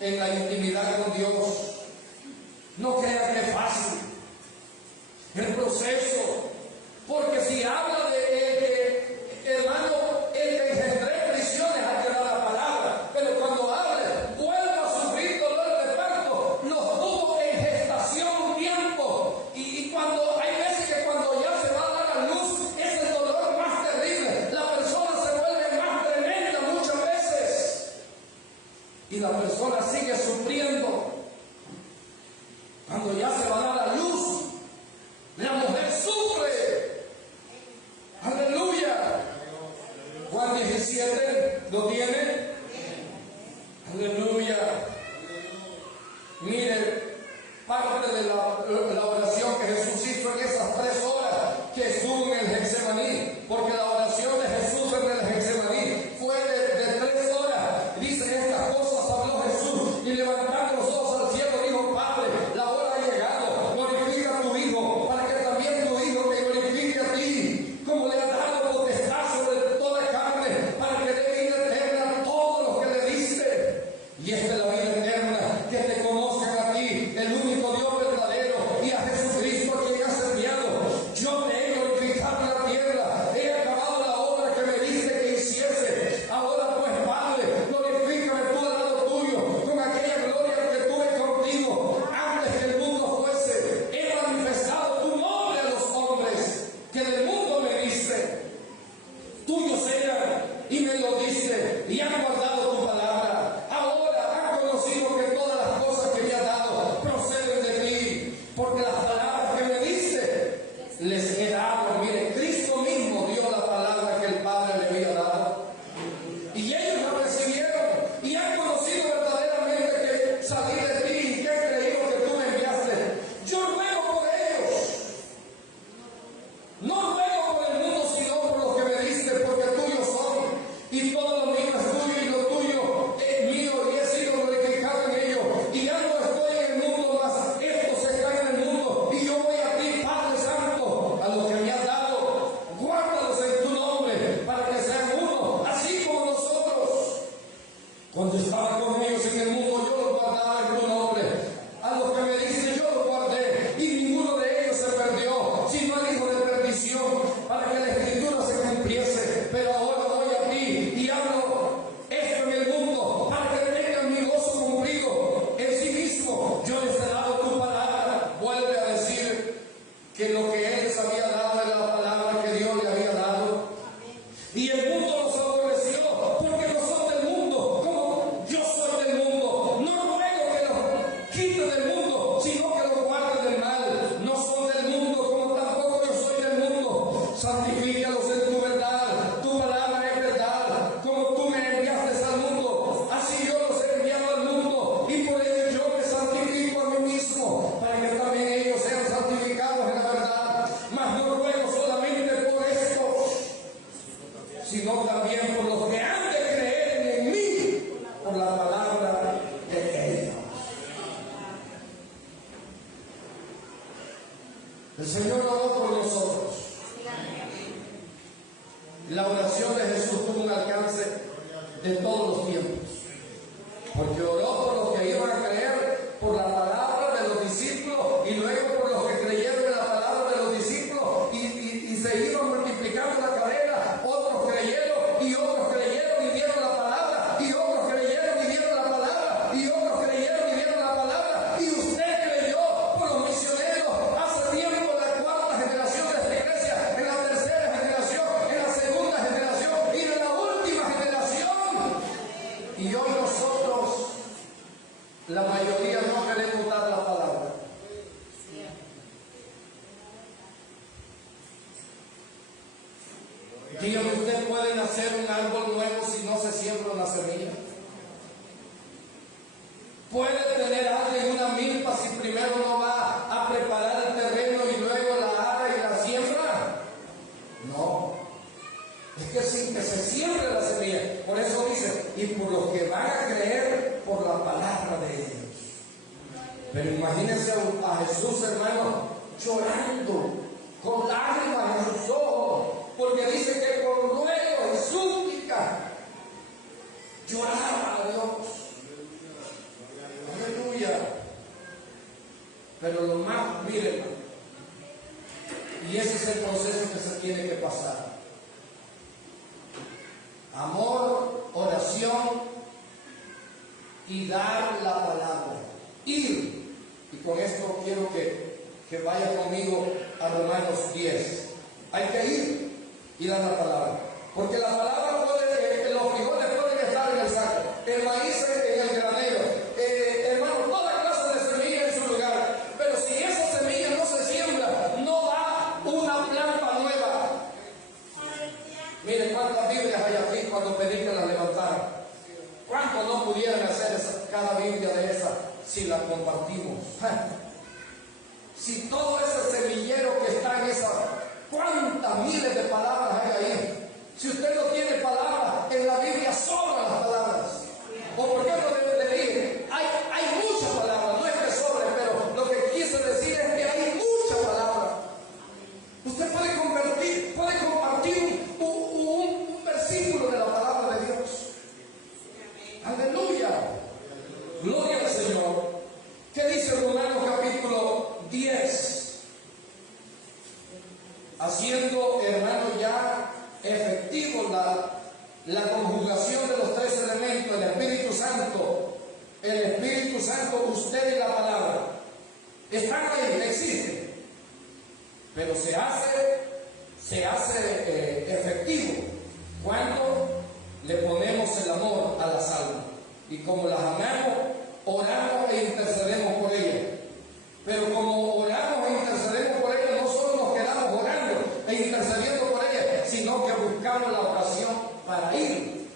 en la intimidad con Dios. No crea que es fácil el proceso, porque si habla de el que, hermano, el que engendré prisiones al que da la palabra, pero cuando hable, vuelva a sufrir dolores de parto, los tuvo en gestación un tiempo, y cuando hay veces que cuando ya se va a dar a luz, es el dolor más terrible, la persona se vuelve más tremenda muchas veces, y la persona sigue sufriendo. Cuando ya se va a dar a luz, la mujer sufre. Aleluya. Juan 17, ¿lo tiene? Aleluya. Mire, parte de la oración que Jesús hizo en esas 3 horas que estuvo en el Getsemaní, porque la oración de Jesús en el Getsemaní fue de 3 horas. Dice, estas cosas habló Jesús y levantando los ojos Y esta es la vida eterna, que te conozcan a ti, el único Dios verdadero, y a Jesucristo a quien has enviado. Yo te he glorificado en la tierra, he acabado la obra que me diste que hiciese. Ahora pues, Padre, glorifícame tú al lado tuyo, con aquella gloria que tuve contigo antes que el mundo fuese. He manifestado tu nombre a los hombres que del mundo me diste. Tuyos eran y me lo diste, y han guardado tu palabra. Ahora han conocido que todas las cosas que me has dado proceden de ti, porque las palabras que me diste les he dado. Mire, Cristo mismo dio la palabra que el Padre le había dado, y ellos la recibieron y han conocido verdaderamente que salí de ti y que he creído que tú me enviaste. Yo ruego por ellos, no ruego por el mundo, sino por los que me diste, porque tuyos son, y todo lo mío es tuyo, y lo tuyo es mío, y he sido glorificado en ellos. Y ya no estoy en el mundo, mas estos están en el mundo, y yo voy a ti, Padre Santo, a los que me has dado, guárdalos en tu nombre, para que sean uno, así como nosotros. Cuando estaba con ellos en el mundo, yo los guardaba en tu nombre. A los que me diste, yo los guardé, y ninguno de ellos se perdió, sino el hijo de perdición, para que la escritura se cumpliese. Pero ahora voy a ti y hablo esto en el mundo, para que tengan mi gozo cumplido en sí mismo. Yo les he dado tu palabra. Vuelve a decir que lo que él les había dado era la palabra que Dios le había dado. Y el mundo los aborreció, porque no son del mundo, como yo soy del mundo. No ruego que los quite del mundo, sino que los guarde del mal. No son del mundo, como tampoco yo soy del mundo. Santifícalos en tu verdad. Tu palabra es verdad. Como tú me enviaste al mundo, así yo los he enviado al mundo. Y por ello yo me santifico a mí mismo, para que también ellos sean santificados en la verdad. Mas no ruego solamente por estos, sino también por los que han de creer en mí, por la palabra de ellos. El Señor oró por nosotros. La oración de Jesús tuvo un alcance de todos los tiempos, porque oró por los que iban a creer por la palabra de los discípulos, y luego por los que creyeron en la palabra de los discípulos, y se iban multiplicando la cadena. Otros creyeron y otros creyeron y dieron la palabra, y otros creyeron y dieron la palabra, y otros creyeron y dieron la palabra. Y usted creyó por los misioneros hace tiempo, en la cuarta generación de esta iglesia, en la tercera generación, en la segunda generación y en la última generación. Y hoy nosotros, la mayoría, no queremos dar la palabra. Dígame, ¿usted puede nacer un árbol nuevo si no se siembra una semilla? ¿Puede tener alguien una milpa si primero no va a preparar el terreno y luego la ara y la siembra? No. Es que sin que se siembre la semilla. Por eso dice, y por los que van a creer por la palabra de ellos. Pero imagínense a Jesús, hermano, llorando, con lágrimas en sus ojos, porque dice que por ruego y súplica lloraba a Dios. Aleluya. Pero lo más, miren, y ese es el proceso que se tiene que pasar: amor, oración y dar la palabra. Ir. Y con esto quiero que vaya conmigo a Romanos 10. Hay que ir y dar la palabra, porque la palabra puede, los frijoles pueden estar en el saco, el maíz en el granero, hermano, toda clase de semilla en su lugar. Pero si esa semilla no se siembra, no da una planta nueva. Miren cuántas Biblias hay aquí cuando pedí que las levantaran. ¿Cuántos no pudieran hacer cada Biblia de esa si la compartimos? Si todo ese semillero que está en esa, ¿cuántas miles de palabras hay ahí? Si usted no tiene palabras, en la Biblia sobran las palabras. ¿O por qué no le dije? Hay muchas palabras, no es que sobre, pero lo que quise decir es que hay muchas palabras. Usted puede compartir un versículo de la palabra de Dios. Aleluya. Espíritu Santo, usted y la palabra. Están ahí, existen. Pero se hace efectivo cuando le ponemos el amor a las almas. Y como las amamos, oramos e intercedemos por ellas. Pero como oramos e intercedemos por ellas, no solo nos quedamos orando e intercediendo por ellas, sino que buscamos la ocasión para ir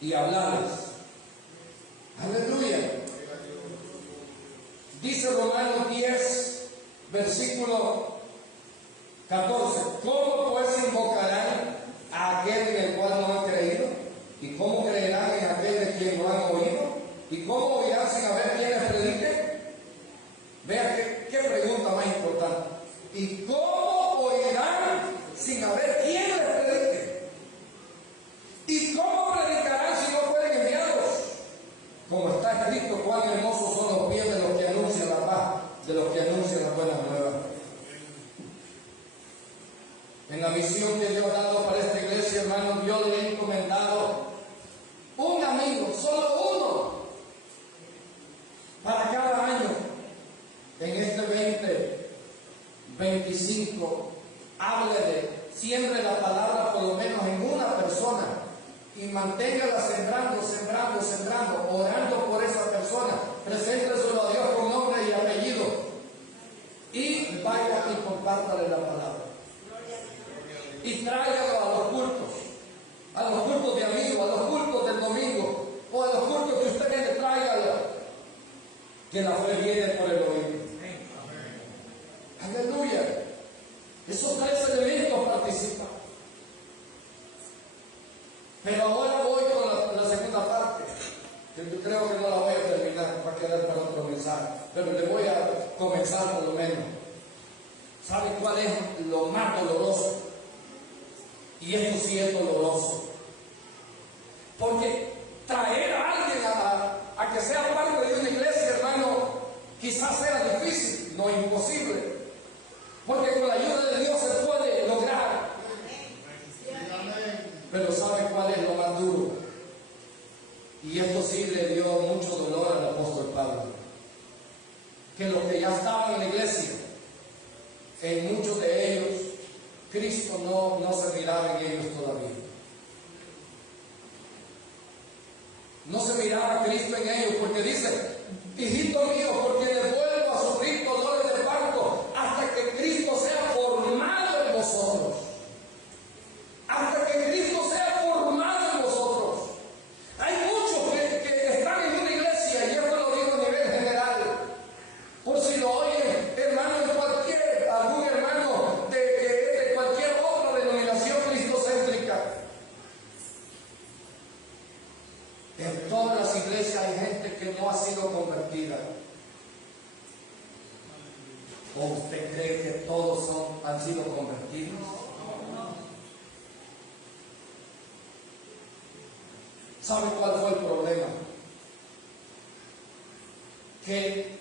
y hablarles. Aleluya. Dice Romanos 10, versículo 14. ¿Cómo pues invocarán a aquel en el cual no han creído? ¿Y cómo creerán en aquel de quien no han oído? ¿Y cómo oirán sin haber quienes prediquen? Vean qué pregunta más importante. ¿Y cómo oirán sin haber quienes prediquen? ¿Y cómo predicarán si no fueren enviados? Como está escrito, cuán hermosos son los pies de los que anuncian la paz, de los que anuncian las buenas nuevas. En la misión que Dios ha dado para esta iglesia, hermano, Dios le ha encomendado un amigo, solo uno, para cada año. En este 2025, siembre la palabra por lo menos en una persona y manténgala sembrando, orando por esa persona. Presénteselo a Dios con nombre y apellido y vaya y compártale la palabra. Y tráigalo a los cultos de amigos, a los cultos del domingo, o a los cultos que usted viene, tráigalo. Que la fe viene por el oído. Aleluya. Esos tres elementos participan. Pero ahora voy con la segunda parte, que yo creo que no la voy a terminar, va a quedar para otro mensaje, pero le voy a comenzar por lo menos. ¿Sabe cuál es lo más doloroso? Y esto sí es doloroso. Porque traer a alguien a que sea parte de una iglesia, hermano, quizás sea difícil, no imposible. Porque con la ayuda de Dios se puede lograr. Pero ¿sabe cuál es lo más duro? Y esto sí le dio mucho dolor al apóstol Pablo. Que los que ya estaban en la iglesia, en muchos de ellos, Cristo no se miraba en ellos todavía. No se miraba a Cristo en ellos, porque dice, hijito mío, porque le vuelvo a sufrir dolores de parto hasta que Cristo sea formado en vosotros. Hasta que Cristo sea formado en vosotros. Hay muchos que están en una iglesia, y esto lo digo a nivel general, por si lo oyen, hermano, algún hermano de cualquier otra denominación cristocéntrica. En todas las iglesias hay gente que no ha sido convertida. ¿O usted cree que todos han sido convertidos? ¿Sabe cuál fue el problema? Que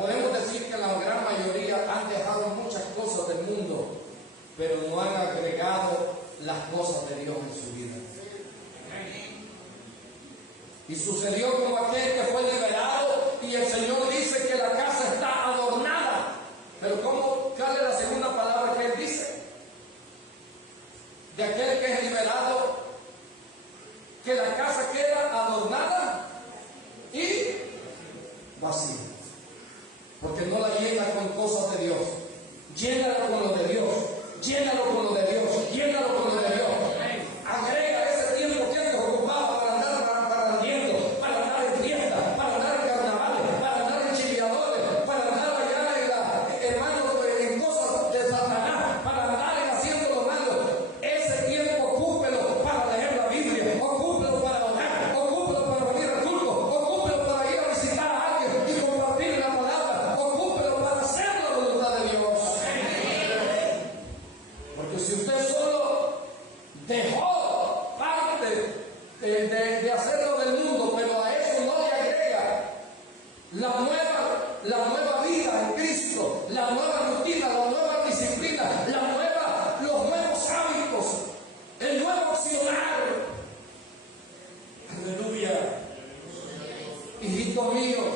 podemos decir que la gran mayoría han dejado muchas cosas del mundo, pero no han agregado las cosas de Dios en su vida. Y sucedió como aquel que fue liberado y el Señor dice que la casa está adornada. Pero ¿cuál es la segunda palabra que Él dice? De aquel que es liberado, que la casa queda adornada y vacía. Porque no la llena con cosas de Dios. Llénalo con lo de Dios. Llénalo con lo de Dios. Llénalo con lo de Dios. Agrega ese tiempo que te ocupaba para andar parrandiendo, para andar en fiesta, para andar en carnavales, para andar en chilladores, para andar allá en cosas de Satanás, para andar haciendo lo malo. Ese tiempo ocúpelo para leer la Biblia, ocúpelo para orar, ocúpelo para venir al culto, ocúpelo para ir a visitar a alguien y compartir la palabra, ocúpelo para hacer la voluntad de Dios. Porque Hijos míos,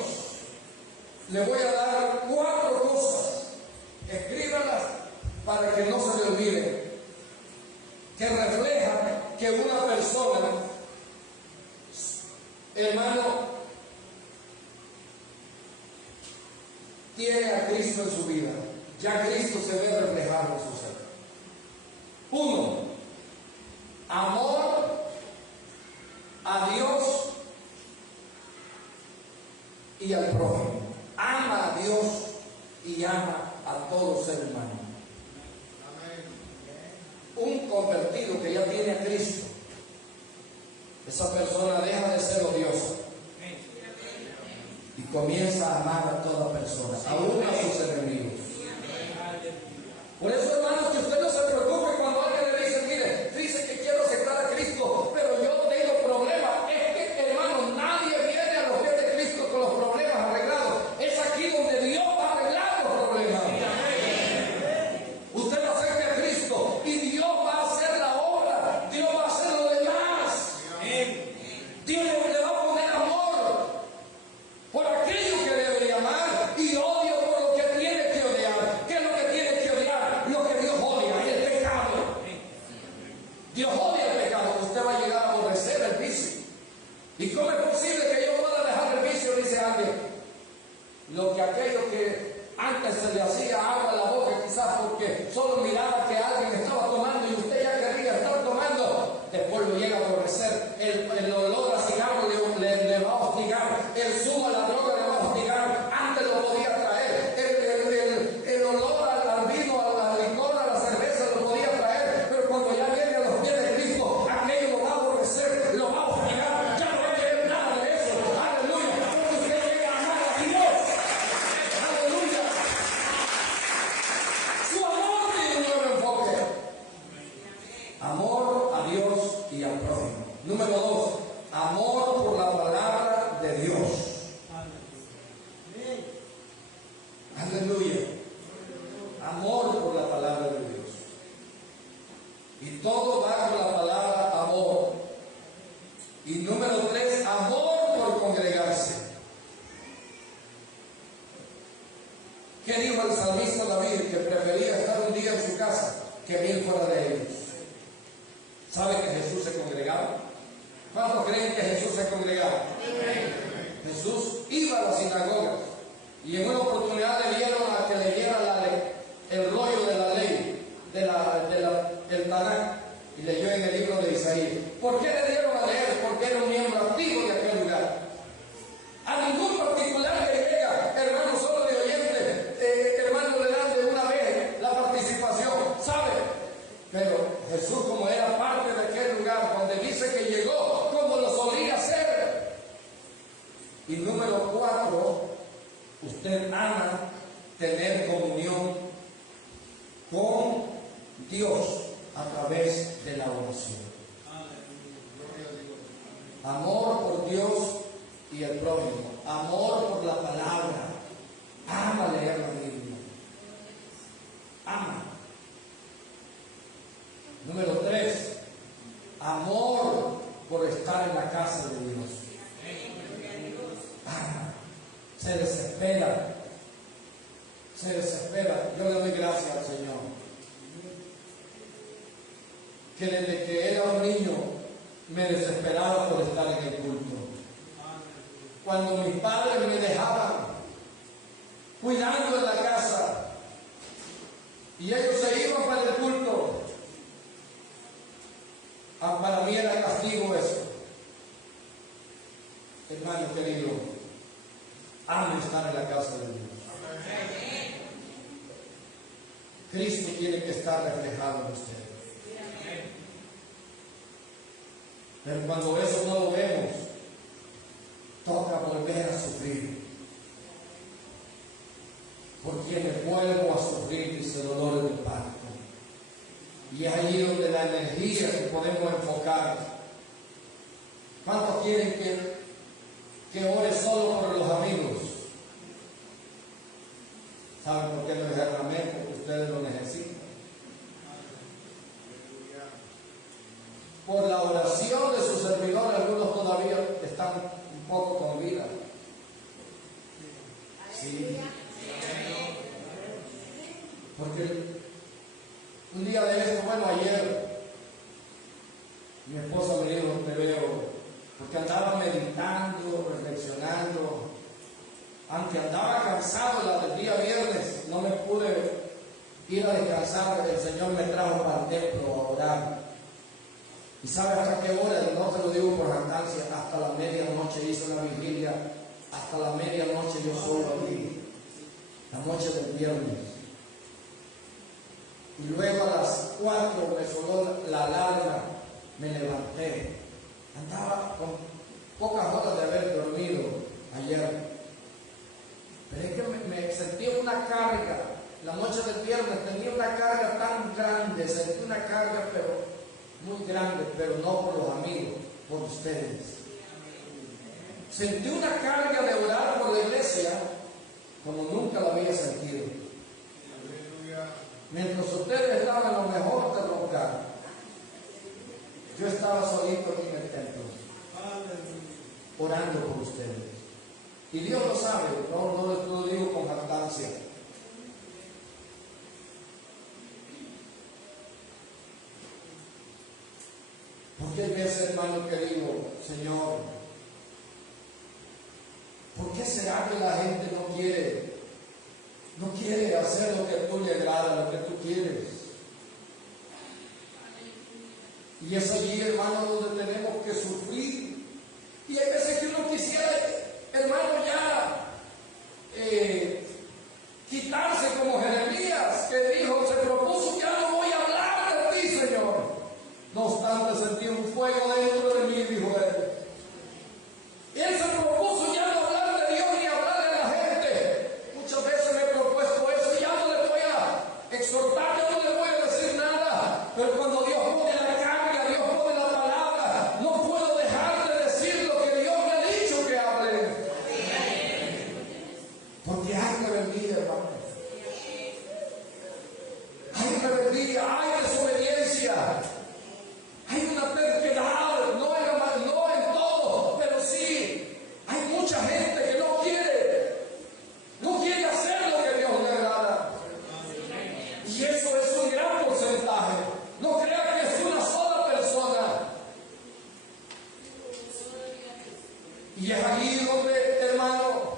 les voy a dar 4 cosas. Escríbalas para que no se le olviden, que reflejan que una persona, hermano, tiene a Cristo en su vida. Ya Cristo se ve reflejado en su ser. 1. Amor a Dios y al prójimo. Ama a Dios y ama a todo ser humano. Un convertido que ya tiene a Cristo, esa persona deja de ser odiosa y comienza a amar a toda persona, aún a sus enemigos. Por eso, hermanos, que usted no se preocupe cuando alguien le dice, mire, dice que quiero aceptar a Cristo, pero yo tengo problemas. Es que, hermano, nadie viene a los pies de Cristo con los problemas arreglados. Es aquí donde Dios va a arreglar los problemas. Usted lo acepte a Cristo y Dios va a hacer la obra. Dios va a hacer lo demás. Dios le va a poner amor por aquello que debe amar y odio por lo que tiene que odiar. ¿Qué es lo que tiene que odiar? Lo que Dios odia, el pecado. Dios odia el pecado. Usted va a llegar a aborrecer el vicio. ¿Y cómo es posible que yo pueda dejar el vicio? Dice alguien. Lo que aquello que antes se le hacía agua a la boca, quizás porque solo miraba que alguien estaba tomando y usted ya quería estar tomando, después lo llega a aborrecer. El olor a cigarro le va a hostigar, el zumo a la droga le va a hostigar. Antes lo podía traer, el olor al vino, al licor, a la cerveza lo podía traer, pero cuando ya viene a los pies de Cristo, aquello lo va a aborrecer, lo va a hostigar, ya no va a querer nada de eso. Aleluya, porque usted llega a amar a Dios. Aleluya. Su amor tiene un nuevo enfoque. Amor a Dios y al prójimo. Número 2, amor por la palabra de Dios. Aleluya. Amor por la palabra de Dios. Y todo bajo la palabra amor. Y número 3, amor por congregarse. ¿Qué dijo el salmista David? Que prefería estar un día en su casa que 1000 fuera de ellos. ¿Sabe que Jesús se congregaba? ¿Cuántos creen que Jesús se congregaba? Jesús iba a la sinagoga y en una oportunidad le dieron a que leyera el rollo de la ley, del Tanakh, y leyó en el libro de Isaías. ¿Por qué le dieron a leer? Porque era un miembro activo de aquel lugar. A ningún particular le llega, hermano, solo de oyente, hermano, le dan de una vez la participación, ¿sabe? Pero Jesús, como era parte de aquel lugar donde dice que llegó, como lo solía hacer. Y número 4, usted ama tener comunión con Dios a través de la oración. Amor por Dios y el prójimo. Amor por la palabra. Ama leer la Biblia. Ama. Número 3, amor por estar en la casa de Dios. Ama. Se desespera. Se desespera. Yo le doy gracias al Señor. Que desde que era un niño me desesperaba por estar en el culto. Cuando mis padres me dejaban cuidando en la casa y ellos se iban para el culto, para mí era castigo eso. Hermano querido, ame estar en la casa de Dios. Cristo tiene que estar reflejado en usted. Pero cuando eso no lo vemos, toca volver a sufrir. Por quienes vuelvo a sufrir, dice el dolor del parto. Y es ahí donde la energía que podemos enfocar. ¿Cuántos quieren que ore solo por los amigos? ¿Saben por qué no es amén? Porque ustedes lo necesitan. Por la oración de su servidor, algunos todavía están un poco con vida. aunque andaba cansado la del día viernes, no me pude ir a descansar. El Señor me trajo para el templo a orar. ¿Y sabe hasta qué hora? No te lo digo por jactancia, hasta la medianoche hice una vigilia, hasta la medianoche yo solo allí, la noche del viernes. Y luego a las 4 me sonó la alarma, me levanté. Andaba con pocas horas de haber dormido ayer. Pero es que me sentí una carga, la noche del viernes tenía una carga tan grande, sentí una carga pero muy grande, pero no por los amigos, por ustedes. Sentí una carga de orar por la iglesia como nunca la había sentido. Mientras ustedes estaban en lo mejor de roncar, yo estaba solito aquí en el templo, orando por ustedes. Y Dios lo sabe, no lo digo con jactancia. Porque hay veces, hermano querido, Señor, ¿por qué será que la gente no quiere hacer lo que tú le agrada, lo que tú quieres? Y es allí, hermano, donde tenemos que sufrir. Y hay veces que uno quisiera, hermano, ya quitarse como Jeremías, que dijo, se propuso, ya no voy a hablar de ti, Señor. No obstante, sentí un fuego dentro de mí, dijo él. Y él se propuso ya no hablar de Dios ni hablar de la gente. Muchas veces me he propuesto eso, ya no le voy a exhortar, ya no le voy a decir nada. Pero cuando Dios pone la carga, Dios pone la palabra, no puedo dejar de decir lo que Dios me ha dicho que hable. Porque hay rebeldía, hermano. Hay rebeldía, hay desobediencia. Hay una terquedad, no en todo, pero sí hay mucha gente que no quiere hacer lo que Dios le agrada. Y eso es un gran porcentaje. No crea que es una sola persona. Y es allí donde, hermano,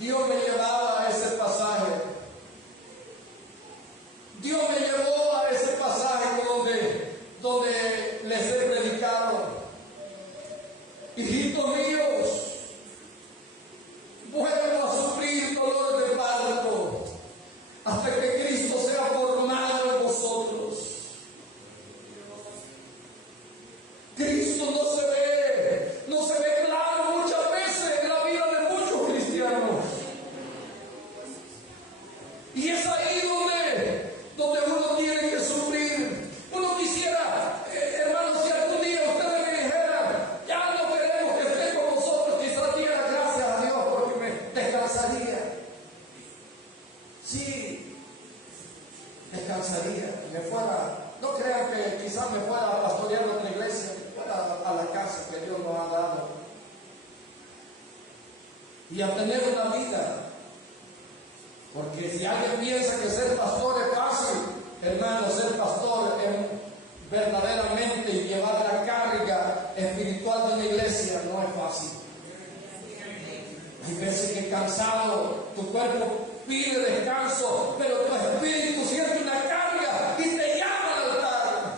Dios me llevaba a ese pasaje. Dios me llevó a ese pasaje donde les he predicado. Hijitos míos, vuelvan a sufrir dolor de parto hasta que Cristo sea formado en vosotros. Cristo no se ve claro muchas veces en la vida de muchos cristianos. Y es ahí donde uno tiene que sufrir. Uno quisiera, hermano, si algún día ustedes me dijeran, ya no queremos que esté con nosotros, quizás diera gracias a Dios porque me descansaría. Sí, descansaría. No crean que quizás me fuera a pastorear en otra iglesia, fuera a la casa que Dios nos ha dado. Y a tener una vida. Porque si alguien piensa que ser pastor es fácil, hermano, ser pastor es verdaderamente llevar la carga espiritual de una iglesia no es fácil. Hay veces que cansado, tu cuerpo pide descanso, pero tu espíritu siente una carga y te llama al altar.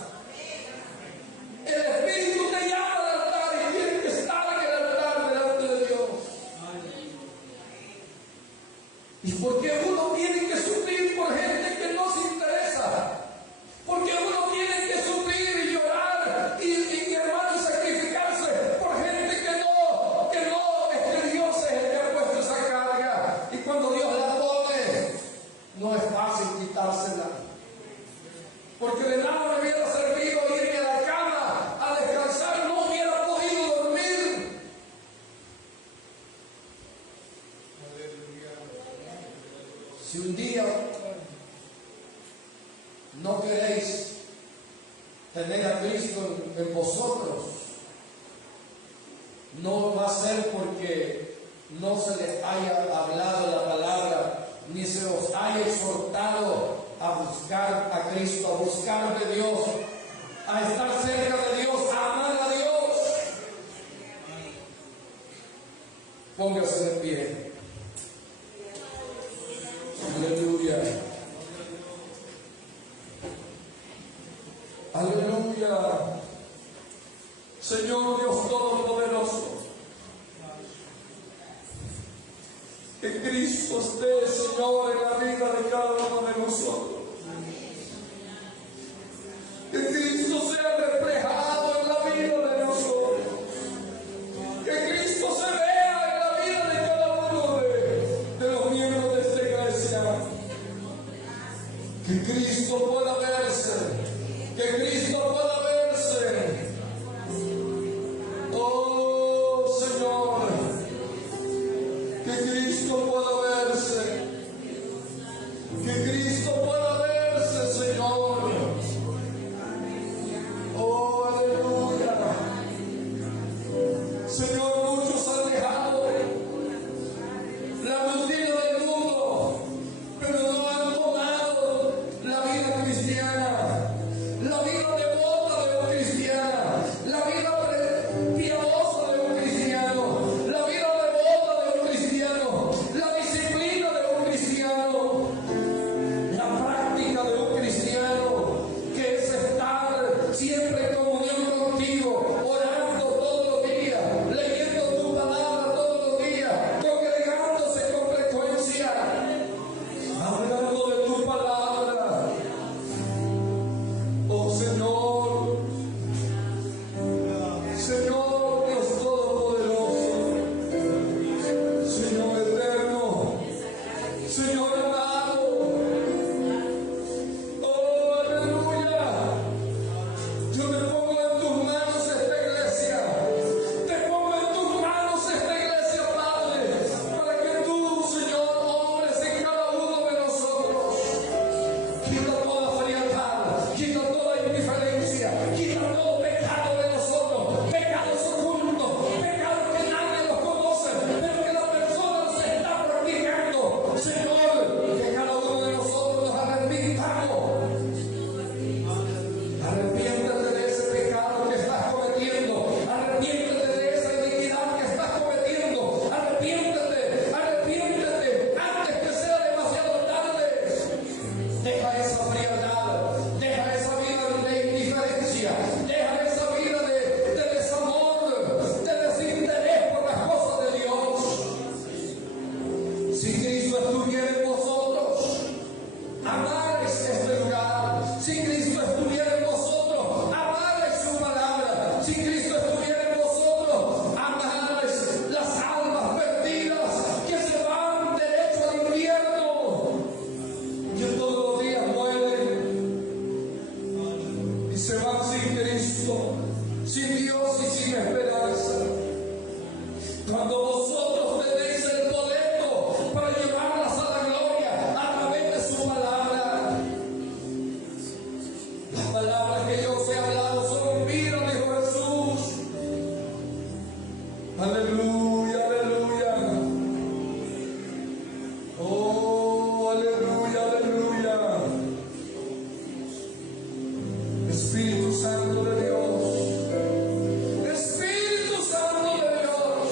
El espíritu te llama al altar y tienes que estar en el altar delante de Dios. ¿Y por qué uno tiene que sufrir por gente que no se interesa? Porque uno tiene que sufrir y llorar y hermano, sacrificarse por gente que Dios es el que ha puesto esa carga. Y cuando Dios la pone, no es fácil quitársela. Porque de nada me hubiera servido irme a la cama a descansar, no hubiera podido dormir. Si un día no queréis tener a Cristo en vosotros, no va a ser porque no se les haya hablado la palabra, ni se os haya exhortado a buscar a Cristo, a buscar de Dios, a estar cerca de Dios, a amar a Dios. Póngase de pie. Aleluya. Aleluya. Señor Dios Todopoderoso, que Cristo esté, Señor, en la vida de cada uno de nosotros. Que Cristo sea reflejado en la vida de nosotros. Que Cristo se vea en la vida de cada uno de los miembros de esta iglesia. Que Cristo pueda verse. Que Cristo pueda verse. Oh Señor. Que Cristo pueda verse. Que Cristo pueda verse, Señor. Oh, aleluya. Señor, muchos han dejado la rutina del mundo, pero no han tomado la vida cristiana, la vida devota de un cristiano, la vida piadosa de un cristiano, la vida devota de un cristiano, la disciplina de un cristiano, la práctica de un cristiano, que es estar siempre en comunión contigo, orando todos los días, leyendo tu palabra todos los días, congregándose con frecuencia, hablando de tu palabra. Oh Señor, Señor Dios Todopoderoso, Señor eterno, Señor amado. Oh, aleluya. Yo te pongo en tus manos esta iglesia. Te pongo en tus manos esta iglesia, Padre, para que tú, Señor, obres en cada uno de nosotros. Quita toda frialdad, quita toda indiferencia, quita todo pecado de nosotros, pecados ocultos, pecados que nadie los conoce, pero que la persona los está practicando. Señor, que cada uno de nosotros nos arrepintamos. Arrepiéntete de ese pecado que estás cometiendo. Arrepiéntete de esa iniquidad que estás cometiendo. Arrepiéntete, arrepiéntete antes que sea demasiado tarde. Deja esa frialdad, deja esa vida de indiferencia, deja esa vida de desamor, de desinterés por las cosas de Dios. Si Cristo estuviera en vosotros, amaréis este lugar. Si Cristo estuviera en vosotros, amaréis su palabra. Si Cristo estuviera en vosotros, amaréis las almas perdidas que se van derecho al infierno, que todos los días mueren y se van sin Cristo, sin Dios y sin esperanza. Cuando vosotros tenéis el boleto para llevarlas a la gloria a través de su palabra, las palabras que yo os he hablado son vida, dijo Jesús. Aleluya, aleluya. Oh, aleluya, aleluya. Espíritu Santo de Dios. Espíritu Santo de Dios.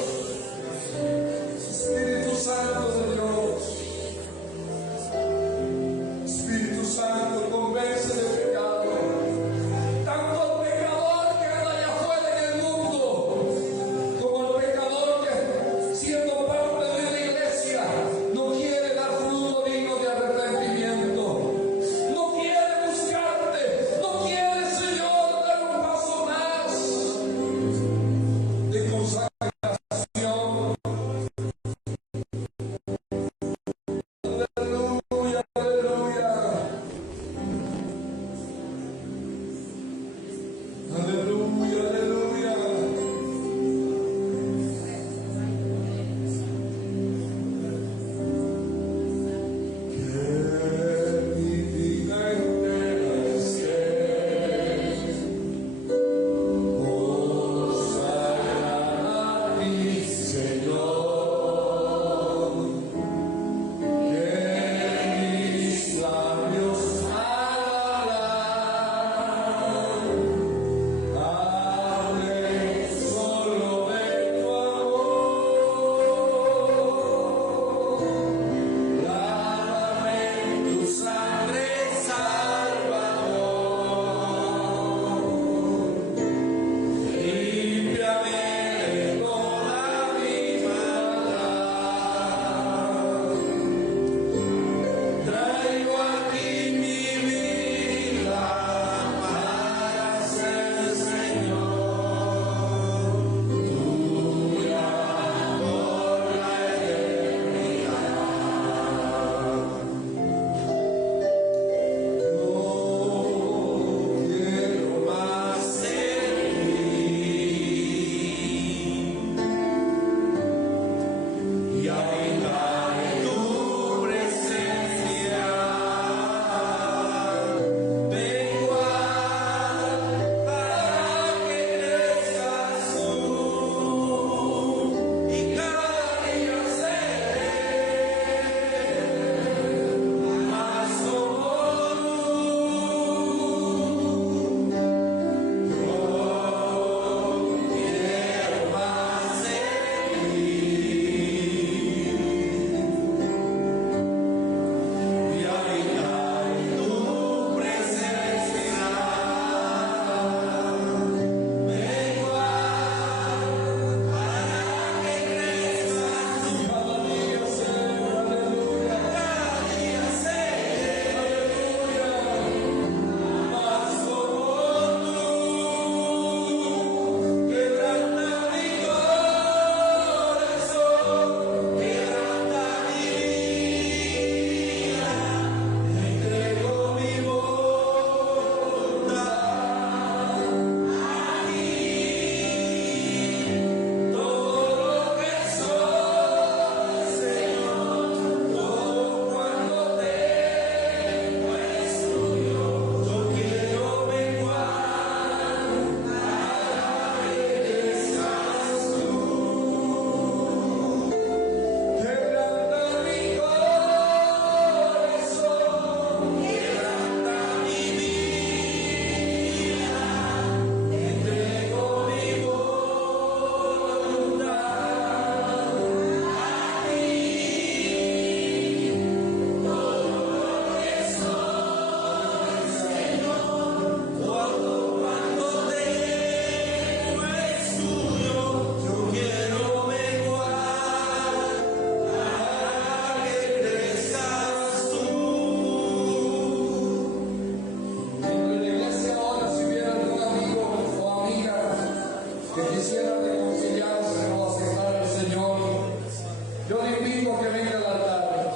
pedimos que venga al altar.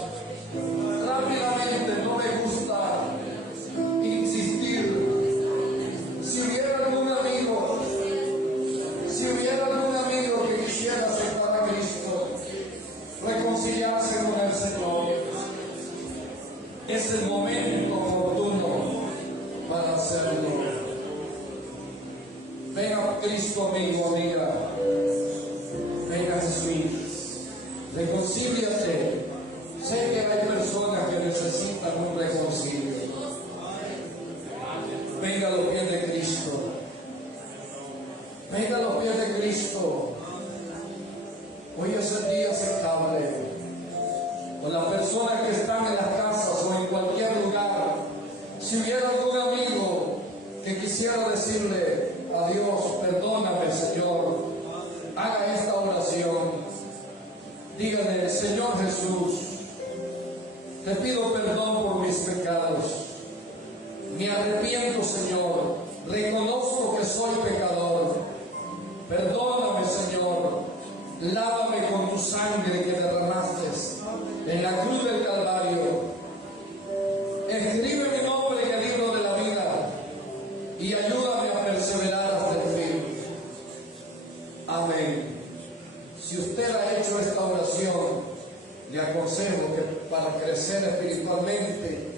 Rápidamente, no me gusta insistir. Si hubiera algún amigo que quisiera aceptar a Cristo, reconciliarse con el Señor, es el momento oportuno para hacerlo. Venga Cristo, amigo, amiga. Venga Jesús. Reconcíliate. Sé que hay personas que necesitan un reconcilio. Venga a los pies de Cristo. Venga a los pies de Cristo. Hoy es el día aceptable. Con las personas que están en las casas o en cualquier lugar, si hubiera algún amigo que quisiera decirle a Dios, perdóname Señor, haga esta oración. Dígale, Señor Jesús, te pido perdón por mis pecados. Me arrepiento, Señor. Reconozco que soy pecador. Perdóname, Señor. Lávame con tu sangre que derramaste en la cruz del Calvario. Escribe mi nombre en el libro de la vida y ayúdame a perseverar hasta el fin. Amén. Si usted ha hecho esta oración, le aconsejo que para crecer espiritualmente,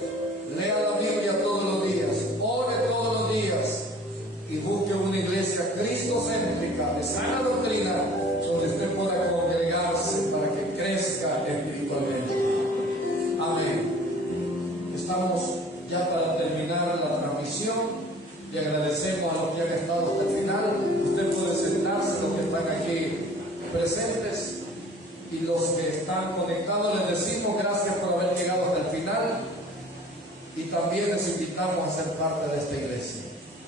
lea la Biblia todos los días, ore todos los días y busque una iglesia cristocéntrica de sana doctrina donde usted pueda congregarse para que crezca espiritualmente. Amén. Estamos ya para terminar la transmisión y agradecemos a los que han estado hasta el final. Usted puede sentarse, los que están aquí presentes. Y los que están conectados les decimos gracias por haber llegado hasta el final y también les invitamos a ser parte de esta iglesia.